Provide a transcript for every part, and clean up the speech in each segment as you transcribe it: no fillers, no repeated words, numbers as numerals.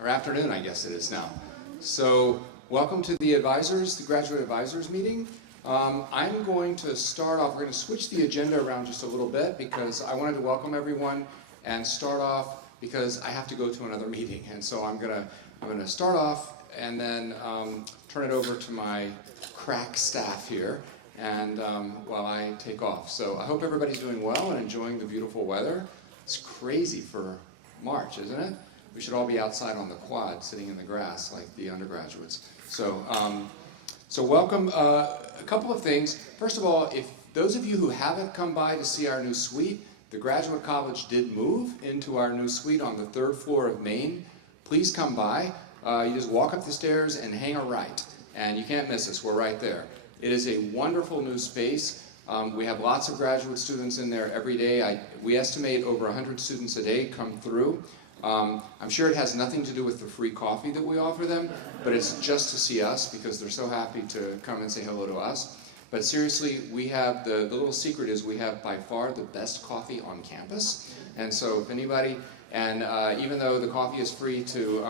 or afternoon, I guess it is now. So, welcome to the advisors, the graduate advisors meeting. I'm going to start off, we're going to switch the agenda around just a little bit because I wanted to welcome everyone and start off because I have to go to another meeting. And so I'm going to start off and then turn it over to my crack staff here and while I take off. So I hope everybody's doing well and enjoying the beautiful weather. It's crazy for March, isn't it? We should all be outside on the quad, sitting in the grass like the undergraduates. So, so welcome. A couple of things. First of all, if those of you who haven't come by to see our new suite, the Graduate College did move into our new suite on the 3rd floor of Main. Please come by. You just walk up the stairs and hang a right, and you can't miss us. We're right there. It is a wonderful new space. We have lots of graduate students in there every day. We estimate over 100 students a day come through. I'm sure it has nothing to do with the free coffee that we offer them, but it's just to see us because they're so happy to come and say hello to us. But seriously, we have, the little secret is we have by far the best coffee on campus. And so if anybody, and even though the coffee is free to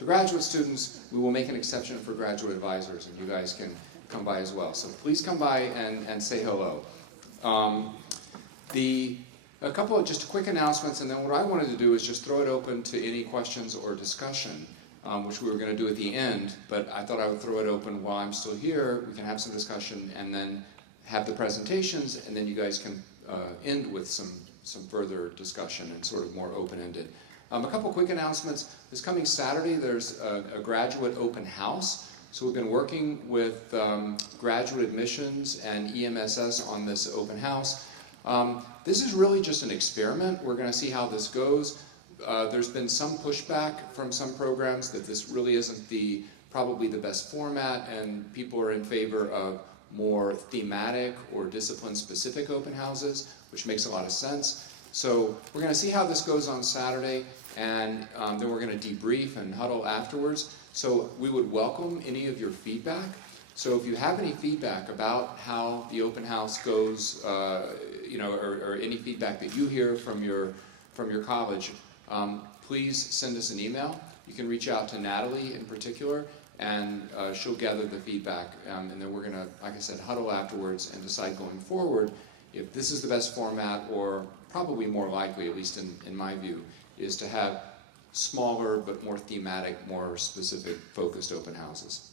graduate students, we will make an exception for graduate advisors, and you guys can come by as well. So please come by and say hello. A couple of just quick announcements, and then what I wanted to do is just throw it open to any questions or discussion, which we were going to do at the end, but I thought I would throw it open while I'm still here. We can have some discussion and then have the presentations, and then you guys can end with some further discussion and sort of more open-ended. A couple quick announcements. This coming Saturday, there's a graduate open house. So we've been working with graduate admissions and EMSS on this open house. This is really just an experiment. We're going to see how this goes. There's been some pushback from some programs that this really isn't probably the best format, and people are in favor of more thematic or discipline-specific open houses, which makes a lot of sense. So we're going to see how this goes on Saturday, and then we're going to debrief and huddle afterwards. So we would welcome any of your feedback. So if you have any feedback about how the open house goes, or any feedback that you hear from your college, please send us an email. You can reach out to Natalie in particular, and she'll gather the feedback. And then we're going to, like I said, huddle afterwards and decide going forward if this is the best format, or probably more likely, at least in my view, is to have smaller but more thematic, more specific focused open houses.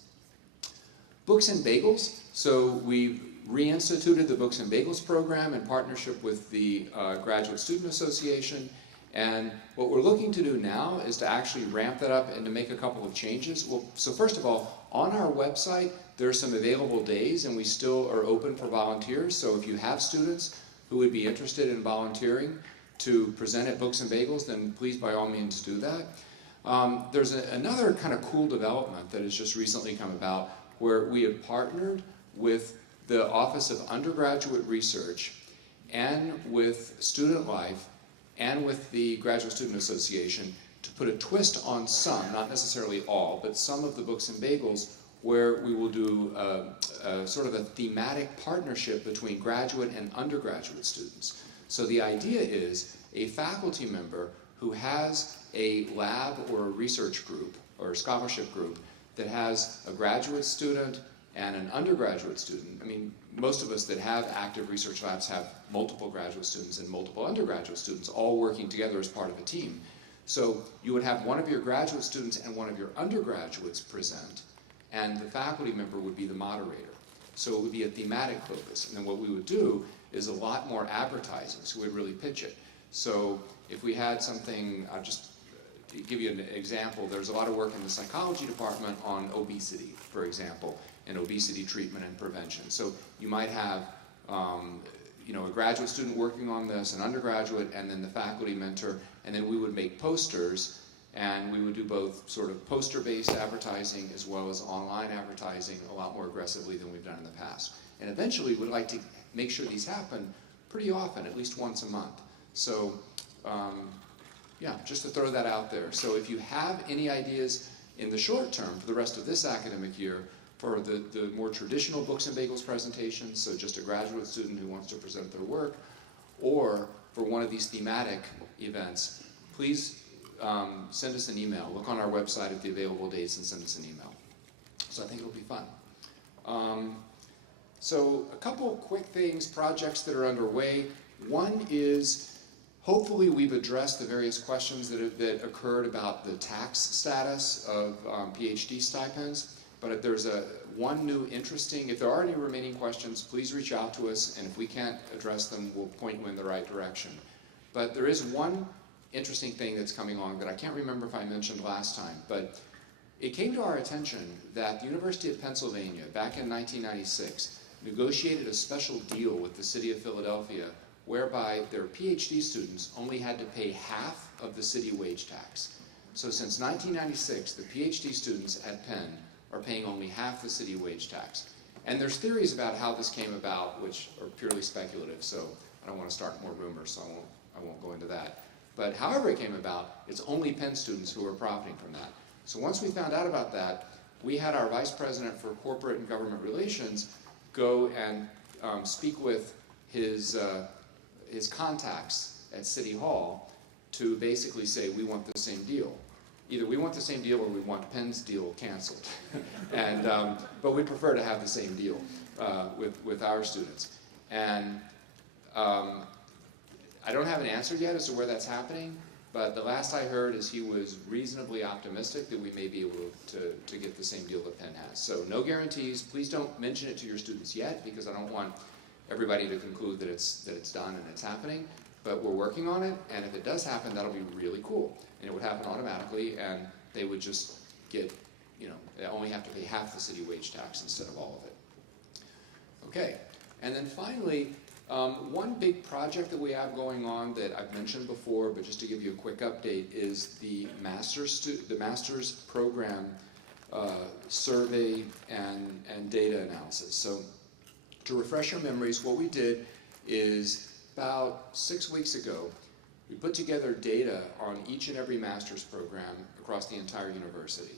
Books and Bagels. So we've reinstituted the Books and Bagels program in partnership with the Graduate Student Association. And what we're looking to do now is to actually ramp that up and to make a couple of changes. Well, so first of all, on our website, there are some available days, and we still are open for volunteers. So if you have students who would be interested in volunteering to present at Books and Bagels, then please by all means do that. There's another kind of cool development that has just recently come about, where we have partnered with the Office of Undergraduate Research and with Student Life and with the Graduate Student Association to put a twist on some, not necessarily all, but some of the Books and Bagels, where we will do sort of a thematic partnership between graduate and undergraduate students. So the idea is a faculty member who has a lab or a research group or a scholarship group that has a graduate student and an undergraduate student. I mean, most of us that have active research labs have multiple graduate students and multiple undergraduate students all working together as part of a team. So you would have one of your graduate students and one of your undergraduates present, and the faculty member would be the moderator. So it would be a thematic focus. And then what we would do is a lot more advertising, so we'd really pitch it. So if we had something, I'll just give you an example. There's a lot of work in the psychology department on obesity, for example, and obesity treatment and prevention. So you might have a graduate student working on this, an undergraduate, and then the faculty mentor, and then we would make posters, and we would do both sort of poster-based advertising as well as online advertising a lot more aggressively than we've done in the past. And eventually we'd like to make sure these happen pretty often, at least once a month. So yeah, just to throw that out there. So if you have any ideas in the short term for the rest of this academic year for the more traditional Books and Bagels presentations, so just a graduate student who wants to present their work, or for one of these thematic events, please send us an email. Look on our website at the available dates and send us an email. So I think it'll be fun. So a couple quick things, projects that are underway. One is, hopefully we've addressed the various questions that occurred about the tax status of PhD stipends, but there's one new interesting, if there are any remaining questions, please reach out to us, and if we can't address them, we'll point you in the right direction. But there is one interesting thing that's coming along that I can't remember if I mentioned last time, but it came to our attention that the University of Pennsylvania, back in 1996, negotiated a special deal with the city of Philadelphia whereby their PhD students only had to pay half of the city wage tax. So since 1996, the PhD students at Penn are paying only half the city wage tax. And there's theories about how this came about, which are purely speculative, so I don't want to start more rumors, so I won't go into that. But however it came about, it's only Penn students who are profiting from that. So once we found out about that, we had our Vice President for Corporate and Government Relations go and speak with his contacts at City Hall to basically say, we want the same deal. Either we want the same deal or we want Penn's deal canceled. But we prefer to have the same deal with our students. And I don't have an answer yet as to where that's happening, but the last I heard is he was reasonably optimistic that we may be able to get the same deal that Penn has. So no guarantees. Please don't mention it to your students yet, because I don't want everybody to conclude that it's done and it's happening. But we're working on it, and if it does happen, that'll be really cool. And it would happen automatically, and they would just get, they only have to pay half the city wage tax instead of all of it. Okay, and then finally, one big project that we have going on that I've mentioned before, but just to give you a quick update, is the master's program survey and data analysis. So to refresh your memories, what we did is about 6 weeks ago, we put together data on each and every master's program across the entire university.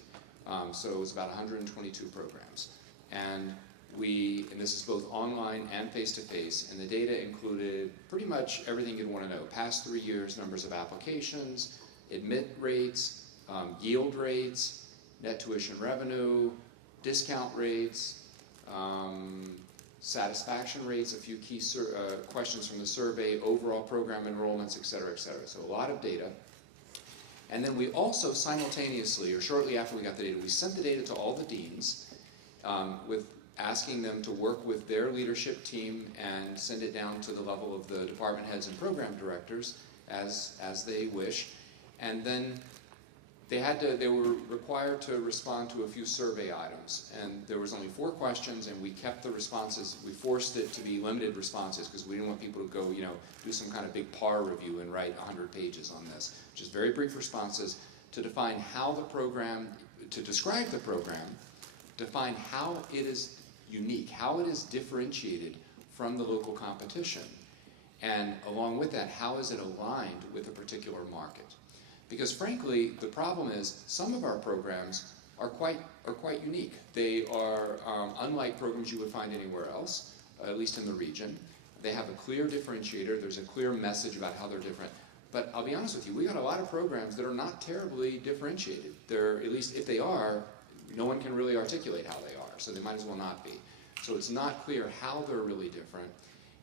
So it was about 122 programs. And this is both online and face-to-face, and the data included pretty much everything you'd want to know. Past 3 years, numbers of applications, admit rates, yield rates, net tuition revenue, discount rates, satisfaction rates, a few key questions from the survey, overall program enrollments, et cetera, et cetera. So a lot of data. And then we also simultaneously, or shortly after we got the data, we sent the data to all the deans with asking them to work with their leadership team and send it down to the level of the department heads and program directors as they wish. And then they were required to respond to a few survey items, and there was only 4 questions, and we kept the responses. We forced it to be limited responses because we didn't want people to go, do some kind of big PAR review and write 100 pages on this. Just very brief responses to define how the program, to describe the program, define how it is unique, how it is differentiated from the local competition, and along with that, how is it aligned with a particular market? Because frankly, the problem is some of our programs are quite unique. They are unlike programs you would find anywhere else, at least in the region. They have a clear differentiator. There's a clear message about how they're different. But I'll be honest with you, we got a lot of programs that are not terribly differentiated. They're, at least if they are, no one can really articulate how they are, so they might as well not be. So it's not clear how they're really different,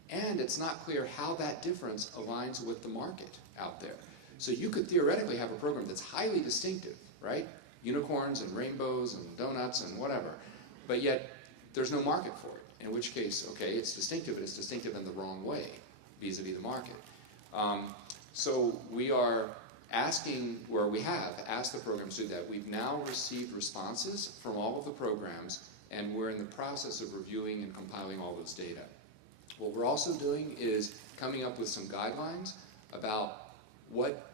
and it's not clear how that difference aligns with the market out there. So you could theoretically have a program that's highly distinctive, right? Unicorns and rainbows and donuts and whatever, but yet there's no market for it, in which case, okay, it's distinctive, but it's distinctive in the wrong way vis-a-vis the market. So we are asking, where we have asked the programs to do that. We've now received responses from all of the programs, and we're in the process of reviewing and compiling all those data. What we're also doing is coming up with some guidelines about what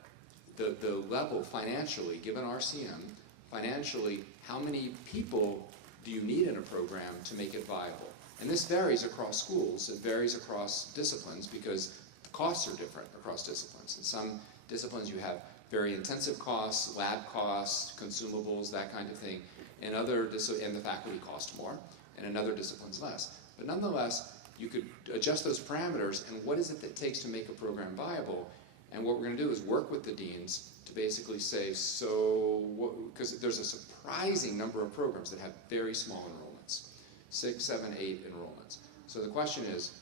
the level financially, given RCM, financially, how many people do you need in a program to make it viable? And this varies across schools, it varies across disciplines, because the costs are different across disciplines. In some disciplines you have very intensive costs, lab costs, consumables, that kind of thing. In other and the faculty cost more, and in other disciplines less. But nonetheless, you could adjust those parameters, and what is it that takes to make a program viable? And what we're going to do is work with the deans to basically say, so, because there's a surprising number of programs that have very small enrollments, 6, 7, 8 enrollments. So the question is,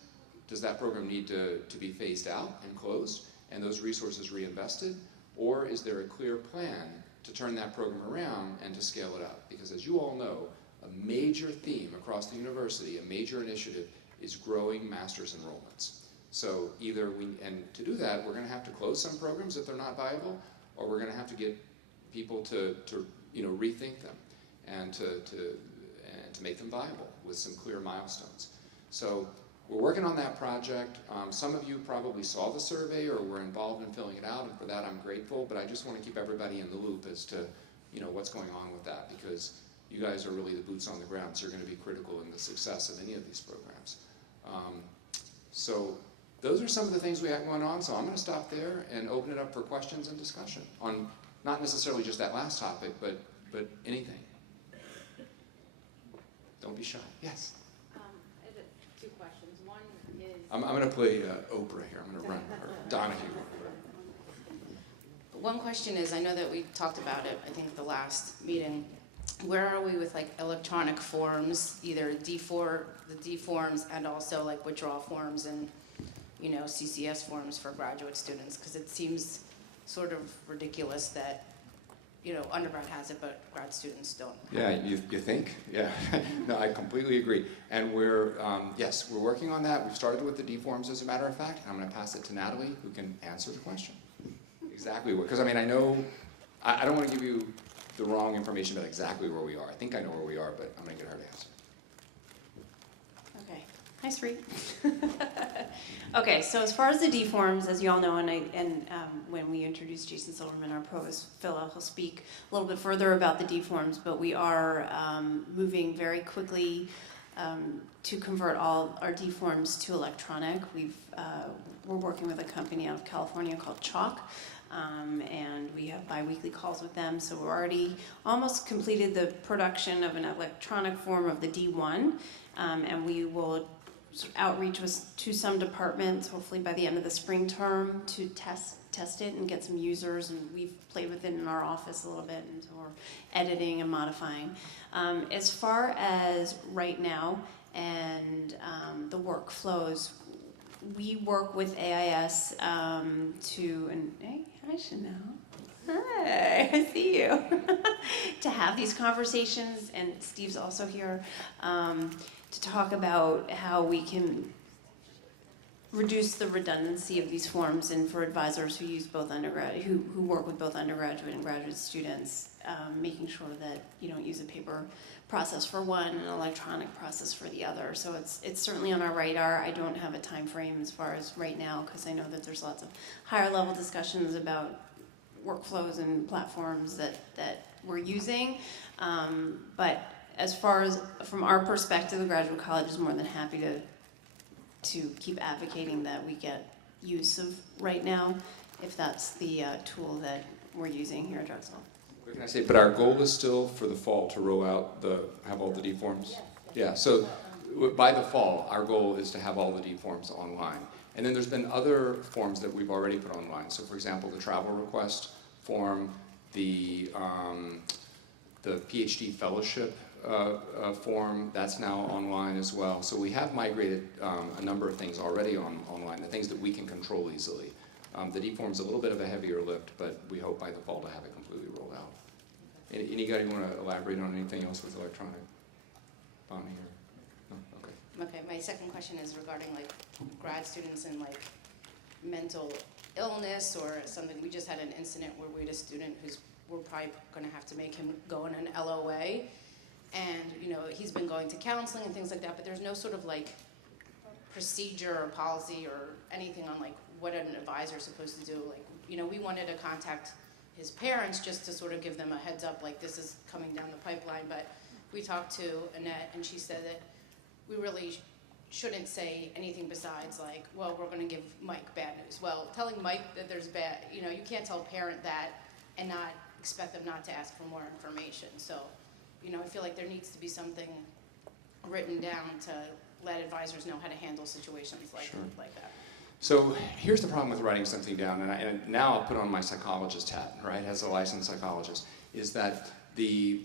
does that program need to be phased out and closed and those resources reinvested? Or is there a clear plan to turn that program around and to scale it up? Because as you all know, a major theme across the university, a major initiative, is growing master's enrollments. So either and to do that, we're going to have to close some programs if they're not viable, or we're going to have to get people to rethink them and to make them viable with some clear milestones. So we're working on that project. Some of you probably saw the survey or were involved in filling it out, and for that I'm grateful, but I just want to keep everybody in the loop as to what's going on with that, because you guys are really the boots on the ground, so you're going to be critical in the success of any of these programs. So those are some of the things we have going on, so I'm going to stop there and open it up for questions and discussion on not necessarily just that last topic, but anything. Don't be shy. Yes? I have two questions. One is... I'm going to play Oprah here. I'm going to run her. Donahue. One question is, I know that we talked about it, I think, the last meeting. Where are we with like electronic forms, either the D forms and also like withdrawal forms and CCS forms for graduate students? Because it seems sort of ridiculous that undergrad has it, but grad students don't. Yeah, you think? Yeah. No, I completely agree. And we're working on that. We've started with the D forms, as a matter of fact. I'm going to pass it to Natalie, who can answer the question. Exactly, because I know, I don't want to give you the wrong information about exactly where we are. I think I know where we are, but I'm going to get her to answer. Okay. Hi, Sri. Okay, so as far as the D forms, as you all know, and when we introduced Jason Silverman, our provost, he'll speak a little bit further about the D forms, but we are moving very quickly to convert all our D forms to electronic. We're working with a company out of California called Chalk. And we have bi-weekly calls with them, so we're already almost completed the production of an electronic form of the D1, and we will outreach to some departments, hopefully by the end of the spring term, to test it and get some users, and we've played with it in our office a little bit, and so we're editing and modifying. As far as right now and the workflows, we work with AIS hey, hi Chanel. Hi, I see you. To have these conversations, and Steve's also here, to talk about how we can reduce the redundancy of these forms, and for advisors who use both who work with both undergraduate and graduate students, making sure that you don't use a paper process for one and an electronic process for the other. So it's certainly on our radar. I don't have a time frame as far as right now, because I know that there's lots of higher level discussions about workflows and platforms that we're using. But as far as from our perspective, the Graduate College is more than happy to keep advocating that we get use of right now, if that's the tool that we're using here at Drexel. What can I say? But our goal is still for the fall to roll out have all the D forms. Yeah. So by the fall, our goal is to have all the D forms online. And then there's been other forms that we've already put online. So for example, the travel request form, the PhD fellowship form, that's now online as well. So we have migrated a number of things already online, the things that we can control easily. The D form's a little bit of a heavier lift, but we hope by the fall to have it completely rolled out. Anybody want to elaborate on anything else with electronic? Bonnie or no? Okay. Okay, my second question is regarding like grad students and like mental illness or something. We just had an incident where we had a student we're probably going to have to make him go on an LOA, and he's been going to counseling and things like that, but there's no sort of like procedure or policy or anything on like what an advisor is supposed to do. Like, we wanted to contact his parents just to sort of give them a heads up, like this is coming down the pipeline, but we talked to Annette and she said that we really shouldn't say anything besides like, well, we're going to give Mike bad news. Well, telling Mike that there's bad, you can't tell a parent that and not expect them not to ask for more information. So, I feel like there needs to be something written down to let advisors know how to handle situations like that. So here's the problem with writing something down, and now I'll put on my psychologist hat, right, as a licensed psychologist, is that the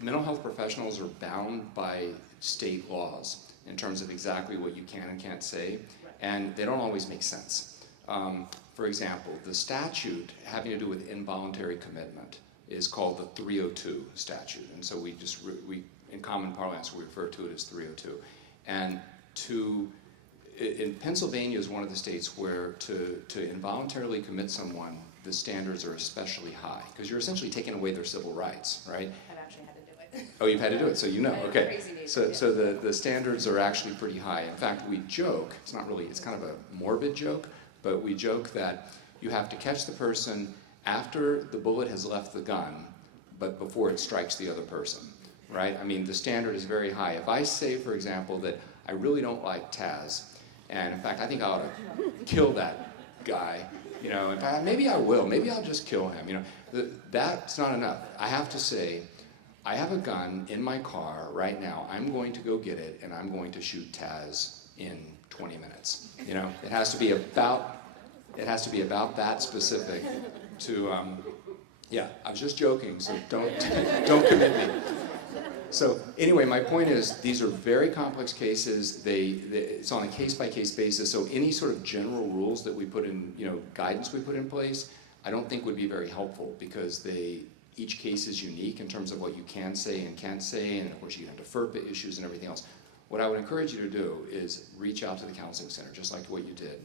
mental health professionals are bound by state laws in terms of exactly what you can and can't say, and they don't always make sense. For example, the statute having to do with involuntary commitment is called the 302 statute, and so we in common parlance we refer to it as 302. And in Pennsylvania is one of the states where to involuntarily commit someone, the standards are especially high, because you're essentially taking away their civil rights, right? I've actually had to do it. Oh, you've had to do it, so you know, okay. Crazy nature, So the standards are actually pretty high. In fact, we joke, it's not really, it's kind of a morbid joke, but we joke that you have to catch the person after the bullet has left the gun, but before it strikes the other person, right? I mean, the standard is very high. If I say, for example, that I really don't like Taz, and in fact, I think I ought to kill that guy, you know, in fact, maybe I will, maybe I'll just kill him, you know. That's not enough. I have to say, I have a gun in my car right now, I'm going to go get it, and I'm going to shoot Taz in 20 minutes. You know, it has to be about that specific to, yeah, I was just joking, so don't commit me. So anyway, my point is these are very complex cases. It's on a case-by-case basis, so any sort of general rules that we put in, you know, guidance we put in place, I don't think would be very helpful, because each case is unique in terms of what you can say and can't say, and of course you have FERPA issues and everything else. What I would encourage you to do is reach out to the counseling center, just like what you did.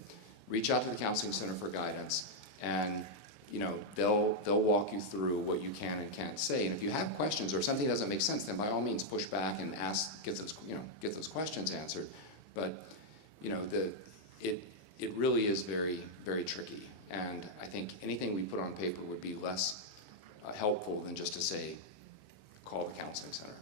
Reach out to the counseling center for guidance, and you know, they'll walk you through what you can and can't say. And if you have questions or something doesn't make sense, then by all means push back and get those questions answered. But you know, it really is very, very tricky. And I think anything we put on paper would be less helpful than just to say, call the counseling center.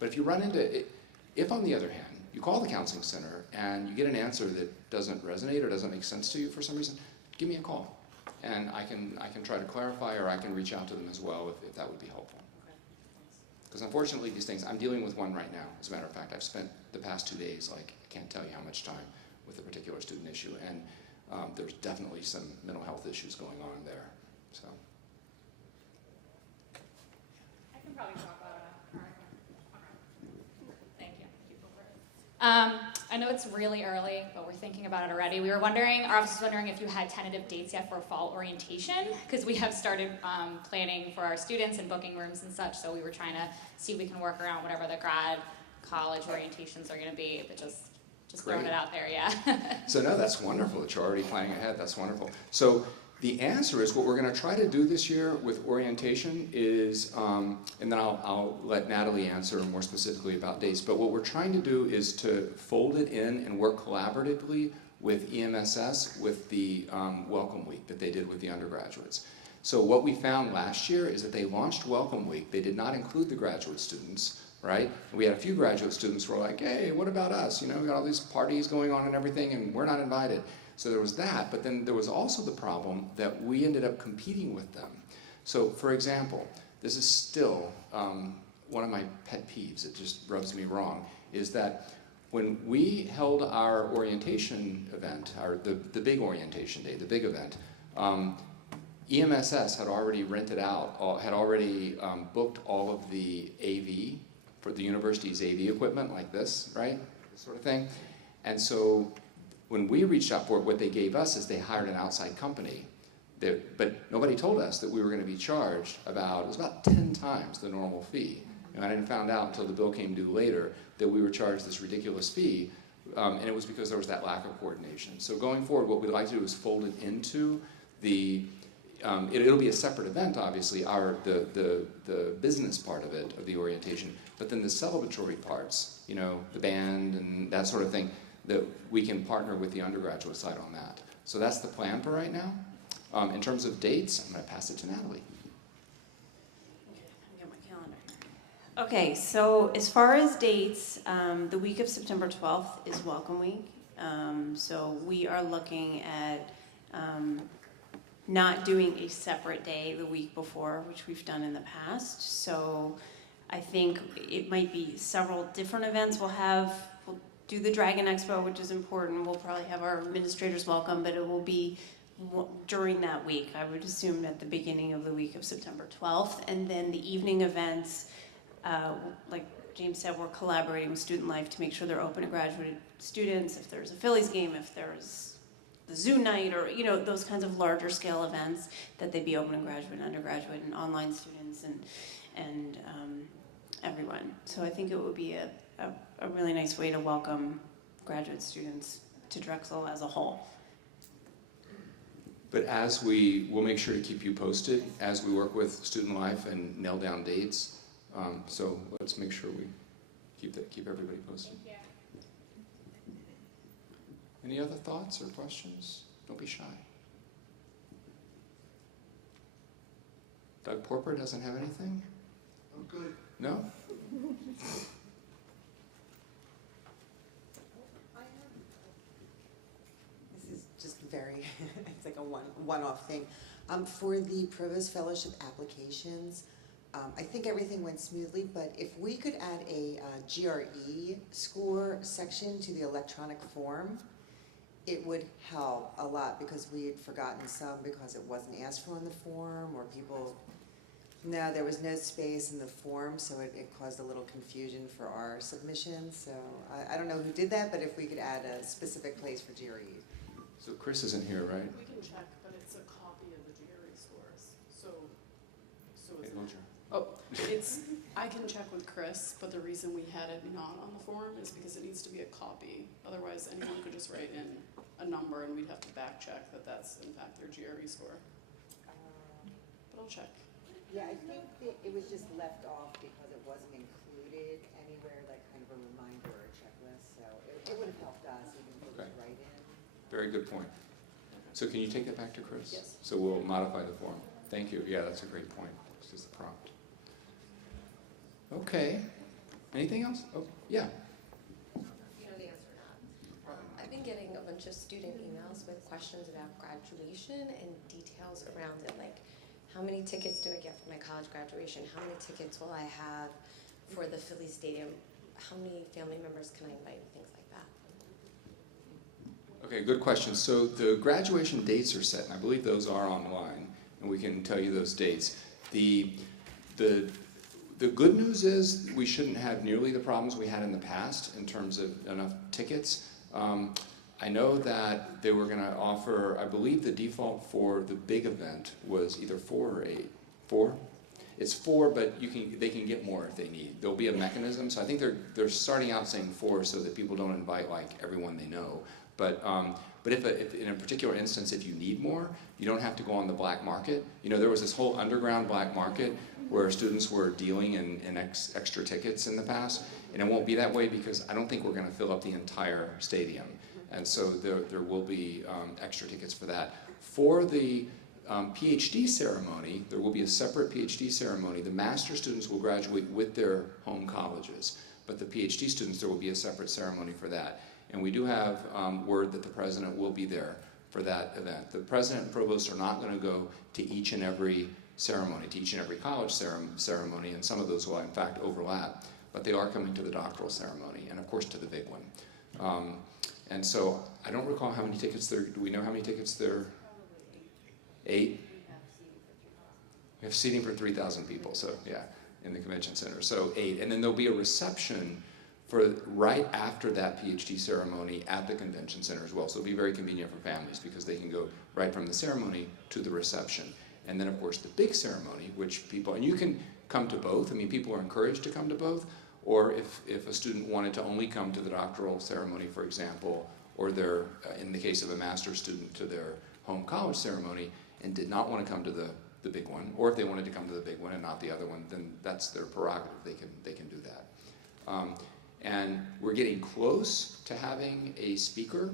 But if you run into it, if on the other hand, you call the counseling center and you get an answer that doesn't resonate or doesn't make sense to you for some reason, give me a call. And I can try to clarify, or I can reach out to them as well if that would be helpful. Because unfortunately these things, I'm dealing with one right now. As a matter of fact, I've spent the past 2 days, like, I can't tell you how much time with a particular student issue. And there's definitely some mental health issues going on there. So. I can probably talk about it. Thank you. I know it's really early, but we're thinking about it already. Our office was wondering if you had tentative dates yet for fall orientation, because we have started planning for our students and booking rooms and such, so we were trying to see if we can work around whatever the grad college orientations are going to be, but just throwing it out there, yeah. So no, that's wonderful that you're already planning ahead. That's wonderful. So the answer is what we're going to try to do this year with orientation is, and then I'll let Natalie answer more specifically about dates, but what we're trying to do is to fold it in and work collaboratively with EMSS with the Welcome Week that they did with the undergraduates. So what we found last year is that they launched Welcome Week. They did not include the graduate students, right? We had a few graduate students who were like, hey, what about us? You know, we got all these parties going on and everything, and we're not invited. So there was that, but then there was also the problem that we ended up competing with them. So for example, this is still one of my pet peeves, it just rubs me wrong, is that when we held our orientation event, the big orientation day, the big event, EMSS had already rented out, had already booked all of the AV, for the university's AV equipment like this, right, this sort of thing. And so when we reached out for it, what they gave us is they hired an outside company. But nobody told us that we were going to be charged it was about 10 times the normal fee. And I didn't find out until the bill came due later that we were charged this ridiculous fee, and it was because there was that lack of coordination. So going forward, what we'd like to do is fold it into the, it'll be a separate event, obviously, the business part of it, of the orientation, but then the celebratory parts, you know, the band and that sort of thing, that we can partner with the undergraduate side on that. So that's the plan for right now. In terms of dates, I'm going to pass it to Natalie. Get my calendar. Okay, so as far as dates, the week of September 12th is Welcome Week. So we are looking at not doing a separate day the week before, which we've done in the past. So I think it might be several different events we'll do the Dragon Expo, which is important. We'll probably have our administrators welcome, but it will be during that week. I would assume at the beginning of the week of September 12th. And then the evening events, like James said, we're collaborating with Student Life to make sure they're open to graduate students. If there's a Phillies game, if there's the zoo night, or those kinds of larger scale events, that they be open to graduate, undergraduate, and online students and everyone. So I think it would be a really nice way to welcome graduate students to Drexel as a whole. But we'll make sure to keep you posted as we work with Student Life and nail down dates. So let's make sure we keep everybody posted. Any other thoughts or questions? Don't be shy. Doug Porper doesn't have anything? I'm good. No? This is just very, it's like a one-off thing. For the Provost Fellowship applications, I think everything went smoothly, but if we could add a GRE score section to the electronic form, it would help a lot, because we had forgotten some because it wasn't asked for on the form, or no, there was no space in the form, so it caused a little confusion for our submissions. So I don't know who did that, but if we could add a specific place for GRE. So Chris isn't here, right? We can check, but it's a copy of the GRE scores, so Hey, it's, hold your- I can check with Chris, but the reason we had it not on the form is because it needs to be a copy. Otherwise, anyone could just write in a number and we'd have to back check that that's in fact their GRE score. But I'll check. Yeah, I think that it was just left off because it wasn't included anywhere, like kind of a reminder or a checklist, so it would have helped us even if it was Okay. right in. Very good point. So can you take that back to Chris? Yes. So we'll modify the form. Thank you. Yeah, that's a great point. This is the prompt. Okay. Anything else? Oh, yeah. You know the answer or not. I've been getting a bunch of student emails with questions about graduation and details around it, like how many tickets do I get for my college graduation? How many tickets will I have for the Philly Stadium? How many family members can I invite? Things like that. Okay, good question. So the graduation dates are set, and I believe those are online, and we can tell you those dates. The good news is we shouldn't have nearly the problems we had in the past in terms of enough tickets. I know that they were going to offer, I believe the default for the big event was either 4 or 8. 4? It's 4, but they can get more if they need. There'll be a mechanism, so I think they're starting out saying 4 so that people don't invite like everyone they know. But if in a particular instance, if you need more, you don't have to go on the black market. There was this whole underground black market where students were dealing in extra tickets in the past, and it won't be that way because I don't think we're going to fill up the entire stadium. And so there will be extra tickets for that. For the PhD ceremony, there will be a separate PhD ceremony. The master students will graduate with their home colleges, but the PhD students, there will be a separate ceremony for that. And we do have word that the president will be there for that event. The president and provost are not going to go to each and every ceremony, to each and every college ceremony, and some of those will in fact overlap, but they are coming to the doctoral ceremony, and of course to the big one. And so I don't recall how many tickets there, do we know how many tickets there? 8? We have seating for 3,000 people, so yeah, in the convention center, so 8. And then there'll be a reception for right after that PhD ceremony at the convention center as well. So it'll be very convenient for families because they can go right from the ceremony to the reception. And then of course the big ceremony, which people, and you can come to both. I mean, people are encouraged to come to both. Or if a student wanted to only come to the doctoral ceremony, for example, or in the case of a master's student, to their home college ceremony, and did not want to come to the big one, or if they wanted to come to the big one and not the other one, then that's their prerogative. They can do that. And we're getting close to having a speaker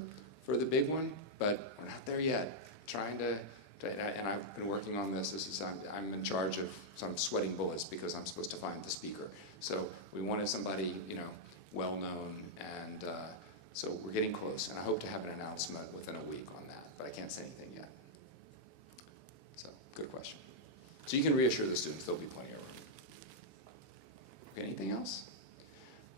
for the big one, but we're not there yet. And I've been working on this. I'm in charge of some sweating bullets because I'm supposed to find the speaker. So we wanted somebody, well-known, and so we're getting close. And I hope to have an announcement within a week on that, but I can't say anything yet. So, good question. So you can reassure the students there'll be plenty of room. Okay, anything else?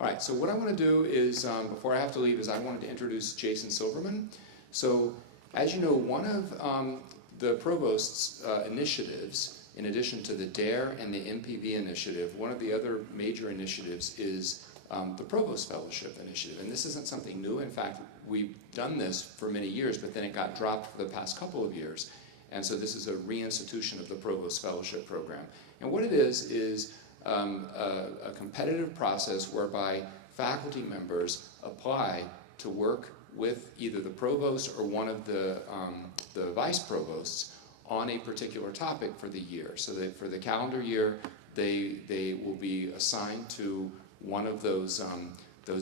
All right, so what I want to do is, before I have to leave, is I wanted to introduce Jason Silverman. So, as you know, one of the Provost's initiatives, in addition to the DARE and the MPV initiative, one of the other major initiatives is the Provost Fellowship Initiative. And this isn't something new. In fact, we've done this for many years, but then it got dropped for the past couple of years. And so this is a reinstitution of the Provost Fellowship Program. And what it is a competitive process whereby faculty members apply to work with either the provost or one of the vice provosts on a particular topic for the year. So that for the calendar year, they will be assigned to one of those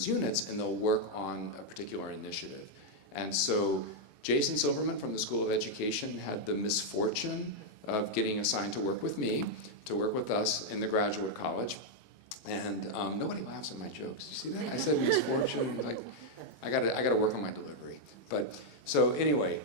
units, and they'll work on a particular initiative. And so Jason Silverman from the School of Education had the misfortune of getting assigned to work with me, to work with us in the graduate college. And nobody laughs at my jokes. You see that? I said misfortune. Like, I gotta work on my delivery. But so anyway,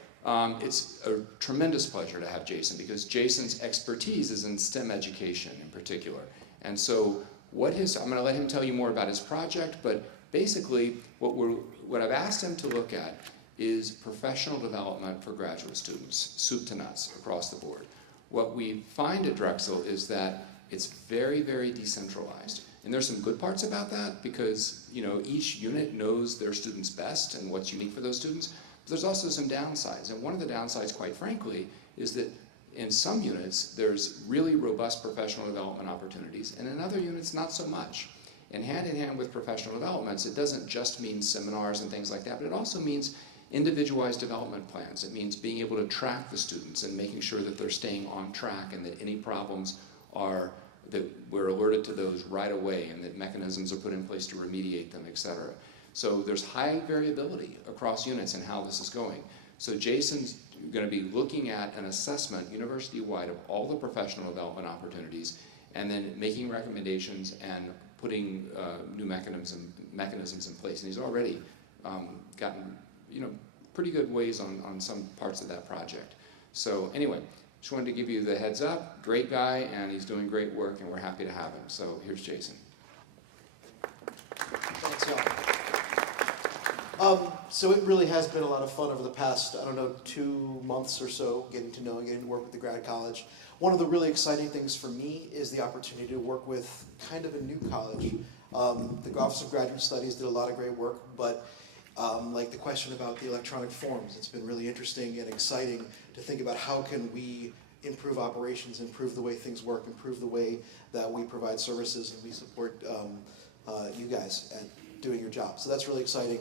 it's a tremendous pleasure to have Jason, because Jason's expertise is in STEM education in particular. And so I'm going to let him tell you more about his project. But basically, what I've asked him to look at is professional development for graduate students, soup to nuts across the board. What we find at Drexel is that it's very, very decentralized. And there's some good parts about that, because each unit knows their students best and what's unique for those students. But there's also some downsides. And one of the downsides, quite frankly, is that in some units, there's really robust professional development opportunities, and in other units, not so much. And hand in hand with professional developments, it doesn't just mean seminars and things like that, but it also means individualized development plans. It means being able to track the students and making sure that they're staying on track, and that any problems that we're alerted to those right away, and that mechanisms are put in place to remediate them, etc. So there's high variability across units in how this is going. So Jason's going to be looking at an assessment university-wide of all the professional development opportunities, and then making recommendations and putting new mechanisms in place. And he's already gotten pretty good ways on some parts of that project. So anyway, just wanted to give you the heads up. Great guy, and he's doing great work, and we're happy to have him. So here's Jason. Thanks, y'all. So it really has been a lot of fun over the past, 2 months or so, getting to work with the grad college. One of the really exciting things for me is the opportunity to work with kind of a new college. The Office of Graduate Studies did a lot of great work, but like the question about the electronic forms, it's been really interesting and exciting to think about how can we improve operations, improve the way things work, improve the way that we provide services, and we support you guys at doing your job. So that's really exciting.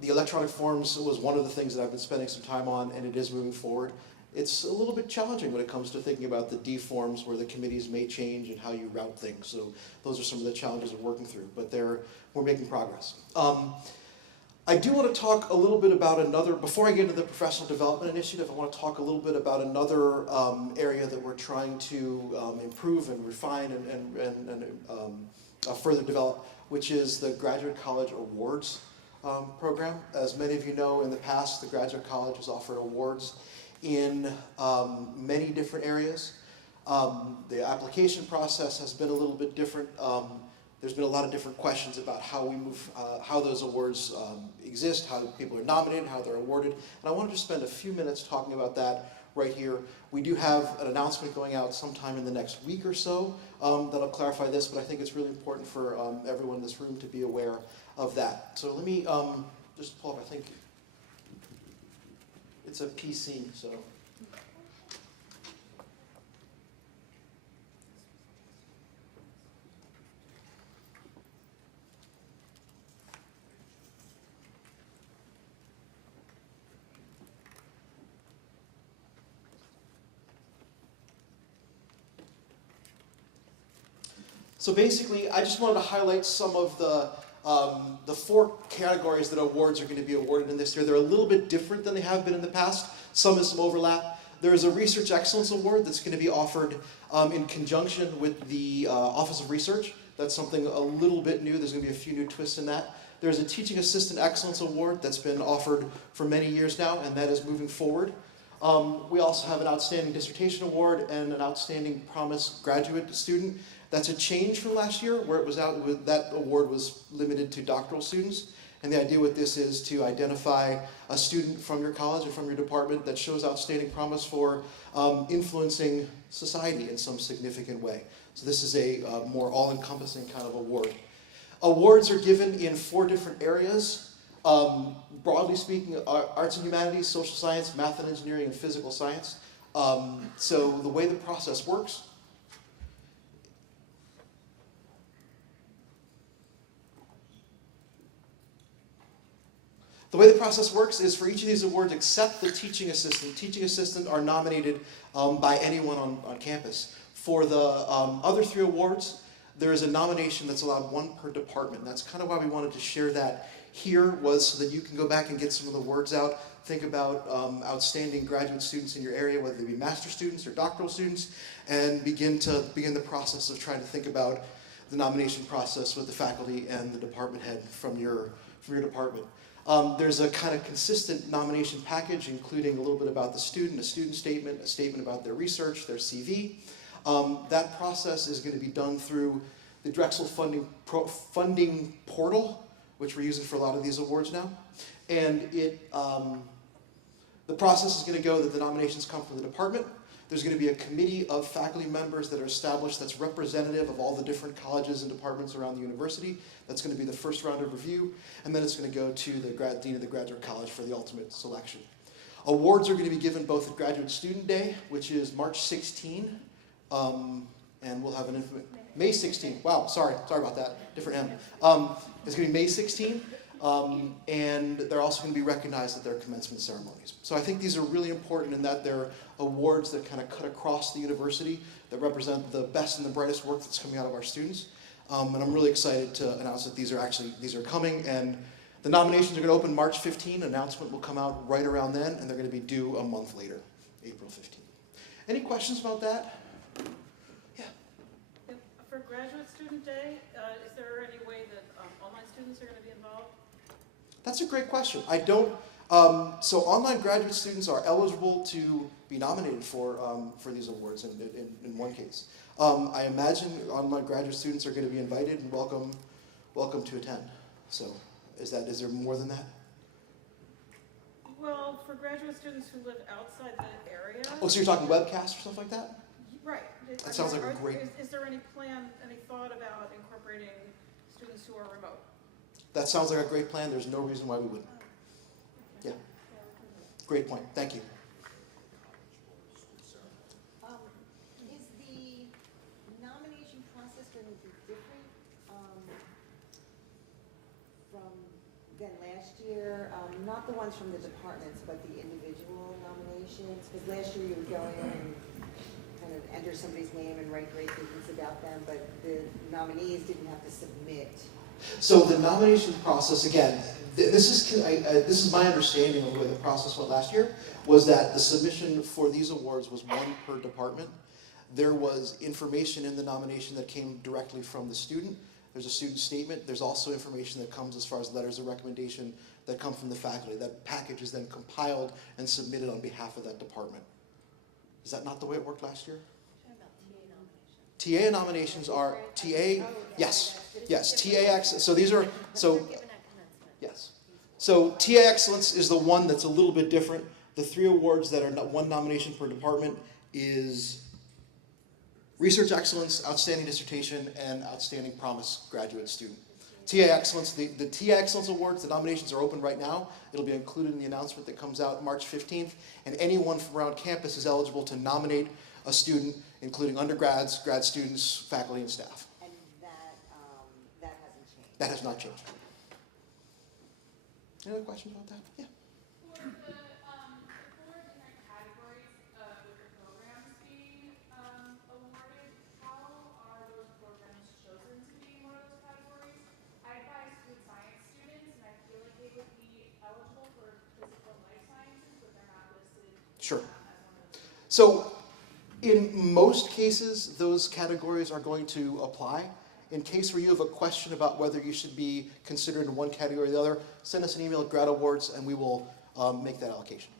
The electronic forms was one of the things that I've been spending some time on, and it is moving forward. It's a little bit challenging when it comes to thinking about the D forms, where the committees may change and how you route things. So those are some of the challenges we're working through, but we're making progress. I do want to talk a little bit about before I get into the professional development initiative, I want to talk a little bit about another area that we're trying to improve and refine and further develop, which is the Graduate College Awards program. As many of you know, in the past, the Graduate College has offered awards in many different areas. The application process has been a little bit different. There's been a lot of different questions about how we move, how those awards exist, how people are nominated, how they're awarded. And I wanted to spend a few minutes talking about that right here. We do have an announcement going out sometime in the next week or so that'll clarify this, but I think it's really important for everyone in this room to be aware of that. So let me just pull up, I think it's a PC, so. So basically, I just wanted to highlight some of the 4 categories that awards are going to be awarded in this year. They're a little bit different than they have been in the past. Some is some overlap. There is a Research Excellence Award that's going to be offered in conjunction with the Office of Research. That's something a little bit new. There's going to be a few new twists in that. There's a Teaching Assistant Excellence Award that's been offered for many years now, and that is moving forward. We also have an Outstanding Dissertation Award and an Outstanding Promise Graduate Student. That's a change from last year where it was that award was limited to doctoral students. And the idea with this is to identify a student from your college or from your department that shows outstanding promise for influencing society in some significant way. So this is a more all-encompassing kind of award. Awards are given in 4 different areas. Broadly speaking, arts and humanities, social science, math and engineering, and physical science. So the way the process works, is for each of these awards, except the teaching assistant. Teaching assistant are nominated by anyone on campus. For the other 3 awards, there is a nomination that's allowed 1 per department. That's kind of why we wanted to share that here, was so that you can go back and get some of the words out. Think about outstanding graduate students in your area, whether they be master students or doctoral students, and begin the process of trying to think about the nomination process with the faculty and the department head from your department. There's a kind of consistent nomination package, including a little bit about the student, a student statement, a statement about their research, their CV. That process is going to be done through the Drexel funding portal, which we're using for a lot of these awards now. And the process is going to go that the nominations come from the department. There's going to be a committee of faculty members that are established that's representative of all the different colleges and departments around the university. That's going to be the first round of review, and then it's going to go to the dean of the graduate college for the ultimate selection. Awards are going to be given both at Graduate Student Day, which is March 16, and we'll have an May 16. Wow, sorry about that. Different M. It's going to be May 16. And they're also going to be recognized at their commencement ceremonies. So I think these are really important in that they're awards that kind of cut across the university, that represent the best and the brightest work that's coming out of our students. And I'm really excited to announce that these are coming, and the nominations are going to open March 15. An announcement will come out right around then, and they're going to be due a month later, April 15. Any questions about that? Yeah. For Graduate Student Day, is there any way that online students are going to be involved? That's a great question. I don't. So online graduate students are eligible to be nominated for these awards in one case. I imagine online graduate students are going to be invited and welcome to attend. So is there more than that? Well, for graduate students who live outside the area. Oh, so you're talking webcasts or stuff like that? Right. That sounds like a great. Is there any thought about incorporating students who are remote? That sounds like a great plan. There's no reason why we wouldn't. Yeah. Great point. Thank you. Is the nomination process going to be different than last year? Not the ones from the departments, but the individual nominations? Because last year you would go in and kind of enter somebody's name and write great things about them, but the nominees didn't have to submit. So the nomination process, again, this is my understanding of the way the process went last year, was that the submission for these awards was 1 per department. There was information in the nomination that came directly from the student. There's a student statement. There's also information that comes as far as letters of recommendation that come from the faculty. That package is then compiled and submitted on behalf of that department. Is that not the way it worked last year? TA nominations are yes, TA so these are yes. So TA Excellence is the one that's a little bit different. The 3 awards that are 1 nomination per department is Research Excellence, Outstanding Dissertation, and Outstanding Promise Graduate Student. TA Excellence, the TA Excellence Awards, the nominations are open right now. It'll be included in the announcement that comes out March 15th, and anyone from around campus is eligible to nominate a student, including undergrads, grad students, faculty, and staff. And that hasn't changed? That has not changed. Any other questions about that? Yeah. For the 4 different categories with the programs being awarded, how are those programs chosen to be in one of those categories? I advise food science students, and I feel like they would be eligible for physical life sciences, but they're not listed Sure. as one of those. So, in most cases, those categories are going to apply. In case where you have a question about whether you should be considered in one category or the other, send us an email at Grad Awards and we will make that allocation.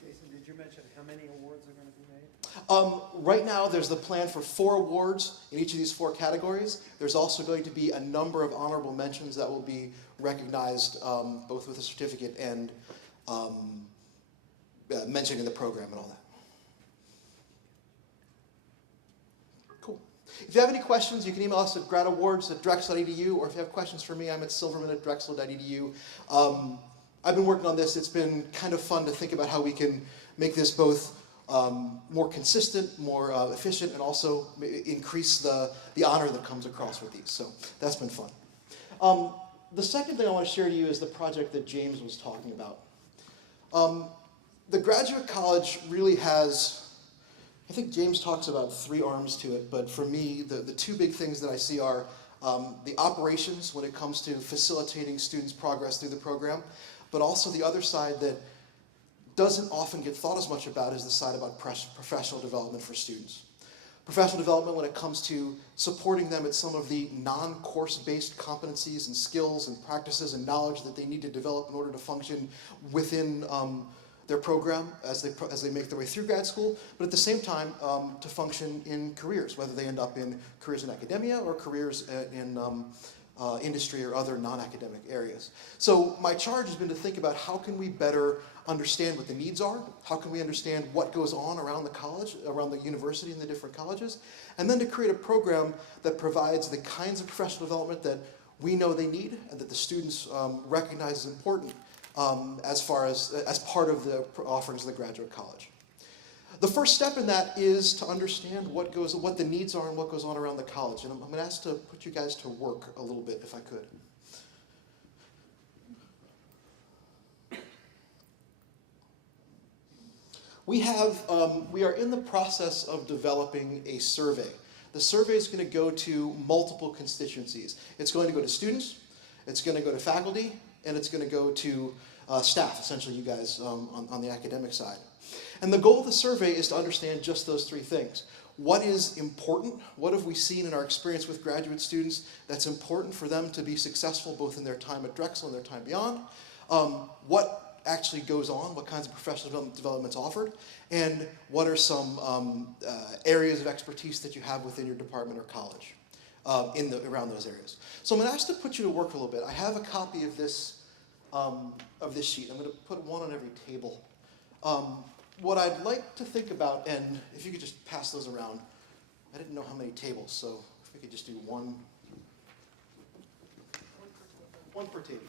Jason, did you mention how many awards are going to be made? Right now, there's the plan for 4 awards in each of these 4 categories. There's also going to be a number of honorable mentions that will be recognized both with a certificate and mentioning in the program and all that. Cool. If you have any questions, you can email us at gradawards@drexel.edu, or if you have questions for me, I'm at silverman@drexel.edu. I've been working on this. It's been kind of fun to think about how we can make this both more consistent, more efficient, and also increase the honor that comes across with these. So that's been fun. The second thing I want to share to you is the project that James was talking about. The Graduate College really has, I think James talks about 3 arms to it, but for me, the 2 big things that I see are the operations when it comes to facilitating students' progress through the program, but also the other side that doesn't often get thought as much about is the side about professional development for students. Professional development when it comes to supporting them at some of the non-course-based competencies and skills and practices and knowledge that they need to develop in order to function within their program as they make their way through grad school, but at the same time to function in careers, whether they end up in careers in academia or careers in industry or other non-academic areas. So my charge has been to think about how can we better understand what the needs are, how can we understand what goes on around the college, around the university and the different colleges, and then to create a program that provides the kinds of professional development that we know they need and that the students recognize as important as part of the offerings of the Graduate College. The first step in that is to understand what the needs are and what goes on around the college. And I'm going to ask to put you guys to work a little bit, if I could. We are in the process of developing a survey. The survey is going to go to multiple constituencies. It's going to go to students, it's going to go to faculty, and it's going to go to staff, essentially you guys on the academic side. And the goal of the survey is to understand just those 3 things. What is important? What have we seen in our experience with graduate students that's important for them to be successful both in their time at Drexel and their time beyond? What actually goes on? What kinds of professional developments offered? And what are some areas of expertise that you have within your department or college around those areas? So I'm going to ask to put you to work a little bit. I have a copy of this sheet. I'm going to put one on every table. What I'd like to think about, and if you could just pass those around, I didn't know how many tables, so if we could just do one per table.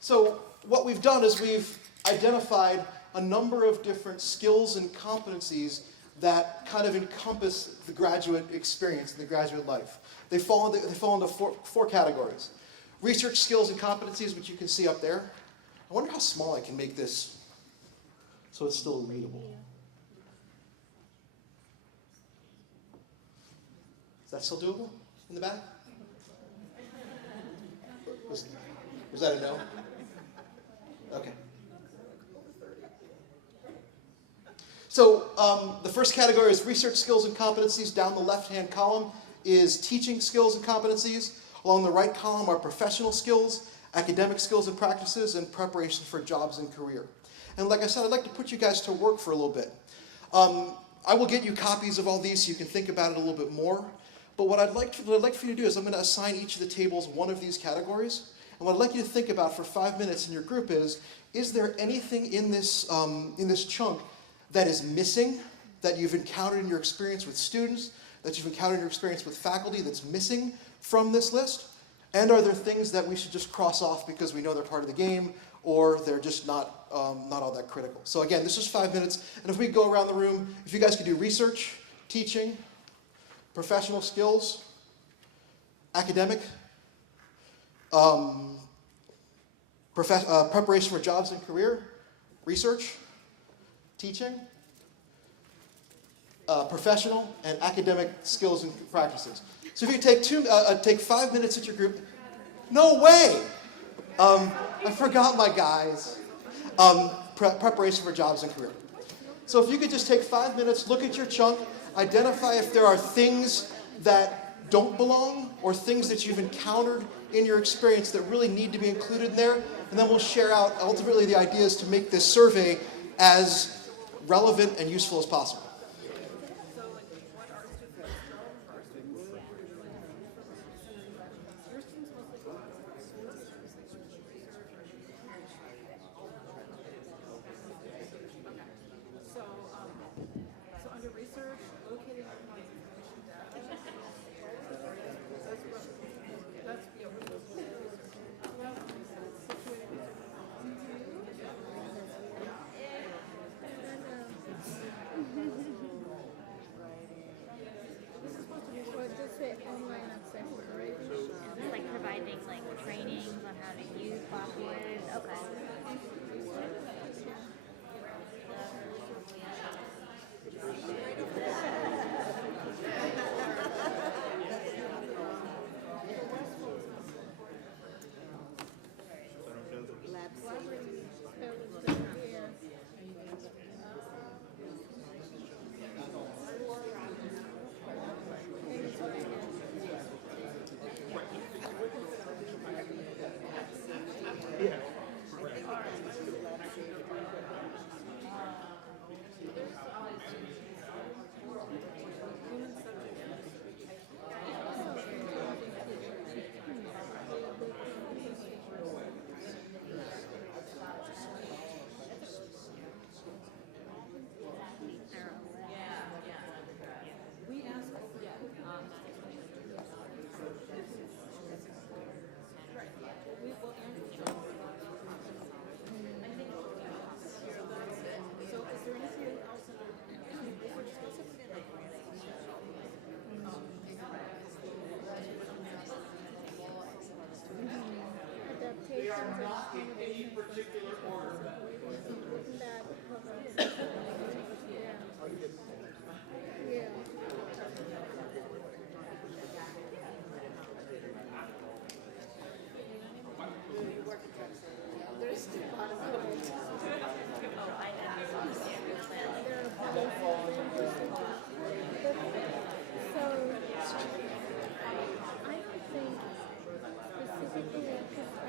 So what we've done is we've identified a number of different skills and competencies that kind of encompass the graduate experience and the graduate life. They fall into 4 categories. Research skills and competencies, which you can see up there. I wonder how small I can make this so it's still readable. Is that still doable in the back? Was that a no? Okay. So the first category is research skills and competencies. Down the left-hand column is teaching skills and competencies. Along the right column are professional skills, academic skills and practices, and preparation for jobs and career. And like I said, I'd like to put you guys to work for a little bit. I will get you copies of all these so you can think about it a little bit more. But what I'd like for you to do is I'm going to assign each of the tables one of these categories. And what I'd like you to think about for 5 minutes in your group is there anything in this chunk that is missing, that you've encountered in your experience with students, that you've encountered in your experience with faculty that's missing from this list? And are there things that we should just cross off because we know they're part of the game, or they're just not all that critical? So again, this is 5 minutes, and if we go around the room, if you guys could do research, teaching, professional skills, academic, preparation for jobs and career, research, teaching, professional, and academic skills and practices. So if you take 5 minutes at your group, no way! I forgot my guys. Preparation for jobs and career. So if you could just take 5 minutes, look at your chunk, identify if there are things that don't belong or things that you've encountered in your experience that really need to be included in there, and then we'll share out ultimately the ideas to make this survey as relevant and useful as possible. So under research, locating online information data. That's Is this like providing like trainings on how to use software? Okay. Any particular order.